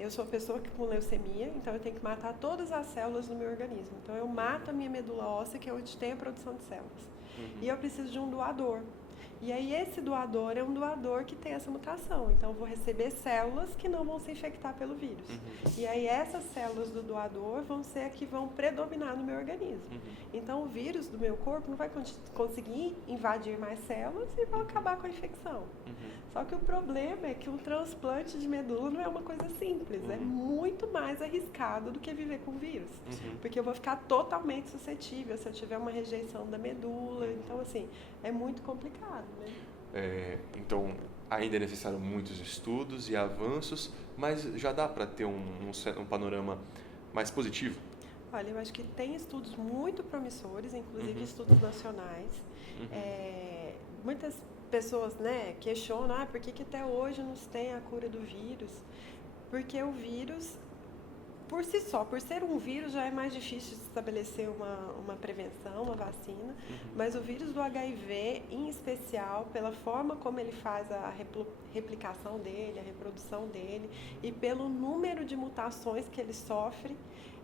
Eu sou uma pessoa com leucemia, então eu tenho que matar todas as células do meu organismo. Então, eu mato a minha medula óssea, que é onde tem a produção de células. E eu preciso de um doador. E aí, esse doador é um doador que tem essa mutação. Então, eu vou receber células que não vão se infectar pelo vírus. E aí, essas células do doador vão ser as que vão predominar no meu organismo. Então, o vírus do meu corpo não vai conseguir invadir mais células e vai acabar com a infecção. Só que o problema é que um transplante de medula não é uma coisa simples. É muito mais arriscado do que viver com vírus. Porque eu vou ficar totalmente suscetível se eu tiver uma rejeição da medula. Então, assim, é muito complicado, né? Então, ainda é necessário muitos estudos e avanços, mas já dá para ter um panorama mais positivo? Olha, eu acho que tem estudos muito promissores, inclusive estudos nacionais. Muitas pessoas, né, questionam, por que até hoje não se tem a cura do vírus? Porque o vírus, por si só, por ser um vírus, já é mais difícil de estabelecer uma prevenção, uma vacina, mas o vírus do HIV, em especial, pela forma como ele faz a replicação dele, a reprodução dele, e pelo número de mutações que ele sofre,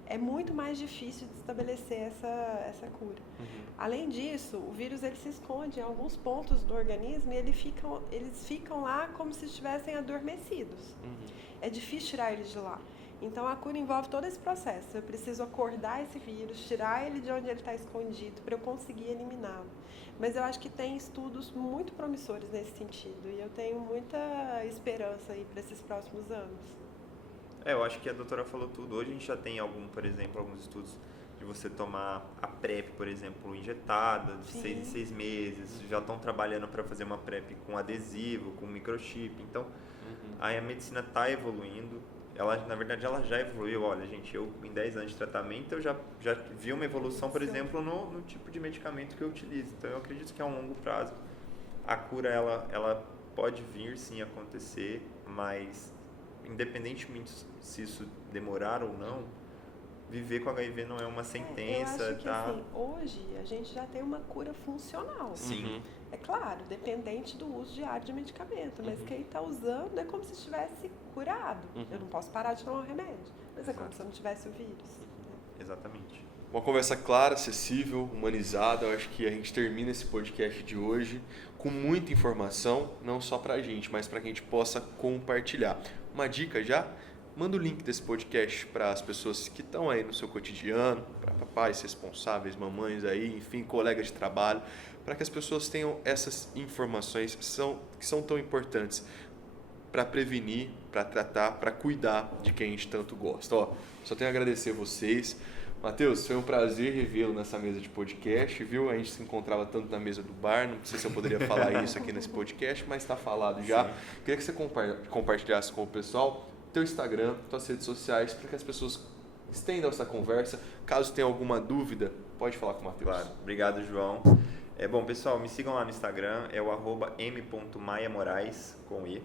é muito mais difícil de estabelecer essa cura. Além disso, o vírus ele se esconde em alguns pontos do organismo e eles ficam lá como se estivessem adormecidos. É difícil tirar eles de lá. Então, a cura envolve todo esse processo. Eu preciso acordar esse vírus, tirar ele de onde ele está escondido para eu conseguir eliminá-lo. Mas eu acho que tem estudos muito promissores nesse sentido e eu tenho muita esperança aí para esses próximos anos. Eu acho que a doutora falou tudo. Hoje a gente já tem por exemplo, alguns estudos de você tomar a PrEP, por exemplo, injetada, de 6 em 6 meses. Já estão trabalhando para fazer uma PrEP com adesivo, com microchip. Então, aí a medicina está evoluindo. Na verdade, ela já evoluiu. Olha, gente, eu em 10 anos de tratamento, eu já vi uma evolução, por exemplo, no tipo de medicamento que eu utilizo. Então, eu acredito que a um longo prazo, a cura, ela pode vir, sim, acontecer, mas independentemente se isso demorar ou não, viver com HIV não é uma sentença. Eu acho que, assim, hoje a gente já tem uma cura funcional. Sim. É claro, dependente do uso diário de medicamento, mas quem está usando é como se estivesse curado. Eu não posso parar de tomar o remédio, mas é como se eu não tivesse o vírus. Exatamente. Uma conversa clara, acessível, humanizada. Eu acho que a gente termina esse podcast de hoje com muita informação, não só para a gente, mas para que a gente possa compartilhar. Uma dica já? Manda o link desse podcast para as pessoas que estão aí no seu cotidiano, para papais responsáveis, mamães aí, enfim, colegas de trabalho, para que as pessoas tenham essas informações que são tão importantes para prevenir, para tratar, para cuidar de quem a gente tanto gosta. Só tenho a agradecer vocês. Matheus, foi um prazer revê-lo nessa mesa de podcast, viu? A gente se encontrava tanto na mesa do bar, não sei se eu poderia falar isso aqui nesse podcast, mas está falado já. Sim. Queria que você compartilhasse com o pessoal teu Instagram, tuas redes sociais, para que as pessoas estendam essa conversa. Caso tenha alguma dúvida, pode falar com o Matheus. Claro, obrigado, João. Bom, pessoal, me sigam lá no Instagram, é o @m.maiamorais, com i.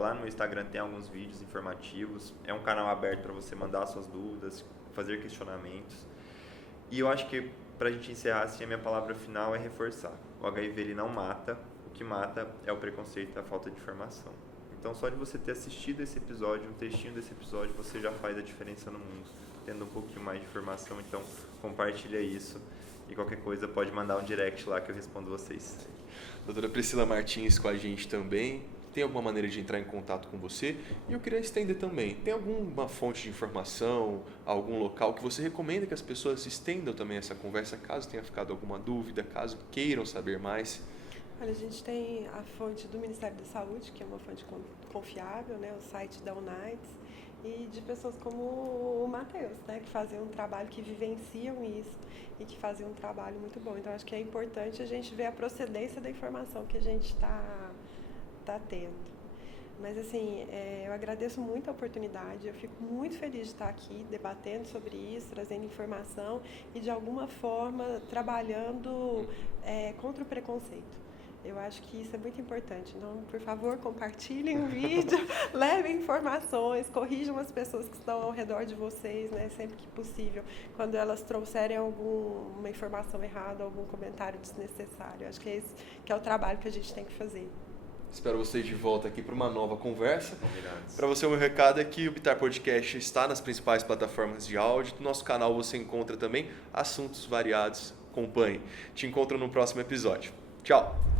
Lá no Instagram tem alguns vídeos informativos, é um canal aberto para você mandar suas dúvidas, fazer questionamentos. E eu acho que, para a gente encerrar, assim, a minha palavra final é reforçar. O HIV ele não mata, o que mata é o preconceito e a falta de informação. Então, só de você ter assistido esse episódio, um textinho desse episódio, você já faz a diferença no mundo, tendo um pouquinho mais de informação. Então, compartilha isso e qualquer coisa pode mandar um direct lá que eu respondo vocês. Doutora Priscila Martins com a gente também. Tem alguma maneira de entrar em contato com você? E eu queria estender também, tem alguma fonte de informação, algum local que você recomenda que as pessoas estendam também essa conversa, caso tenha ficado alguma dúvida, caso queiram saber mais? Olha, a gente tem a fonte do Ministério da Saúde, que é uma fonte confiável, né? O site da UNAIDS, e de pessoas como o Matheus, né? Que fazem um trabalho, que vivenciam isso e que fazem um trabalho muito bom. Então, acho que é importante a gente ver a procedência da informação que a gente está tendo. Mas assim, eu agradeço muito a oportunidade, eu fico muito feliz de estar aqui debatendo sobre isso, trazendo informação e de alguma forma trabalhando contra o preconceito. Eu acho que isso é muito importante. Então, por favor, compartilhem o vídeo, levem informações, corrijam as pessoas que estão ao redor de vocês, né, sempre que possível, quando elas trouxerem alguma informação errada, algum comentário desnecessário. Acho que é esse que é o trabalho que a gente tem que fazer. Espero vocês de volta aqui para uma nova conversa. Para você, o meu recado é que o Bitar Podcast está nas principais plataformas de áudio. No nosso canal você encontra também assuntos variados. Acompanhe. Te encontro no próximo episódio. Tchau!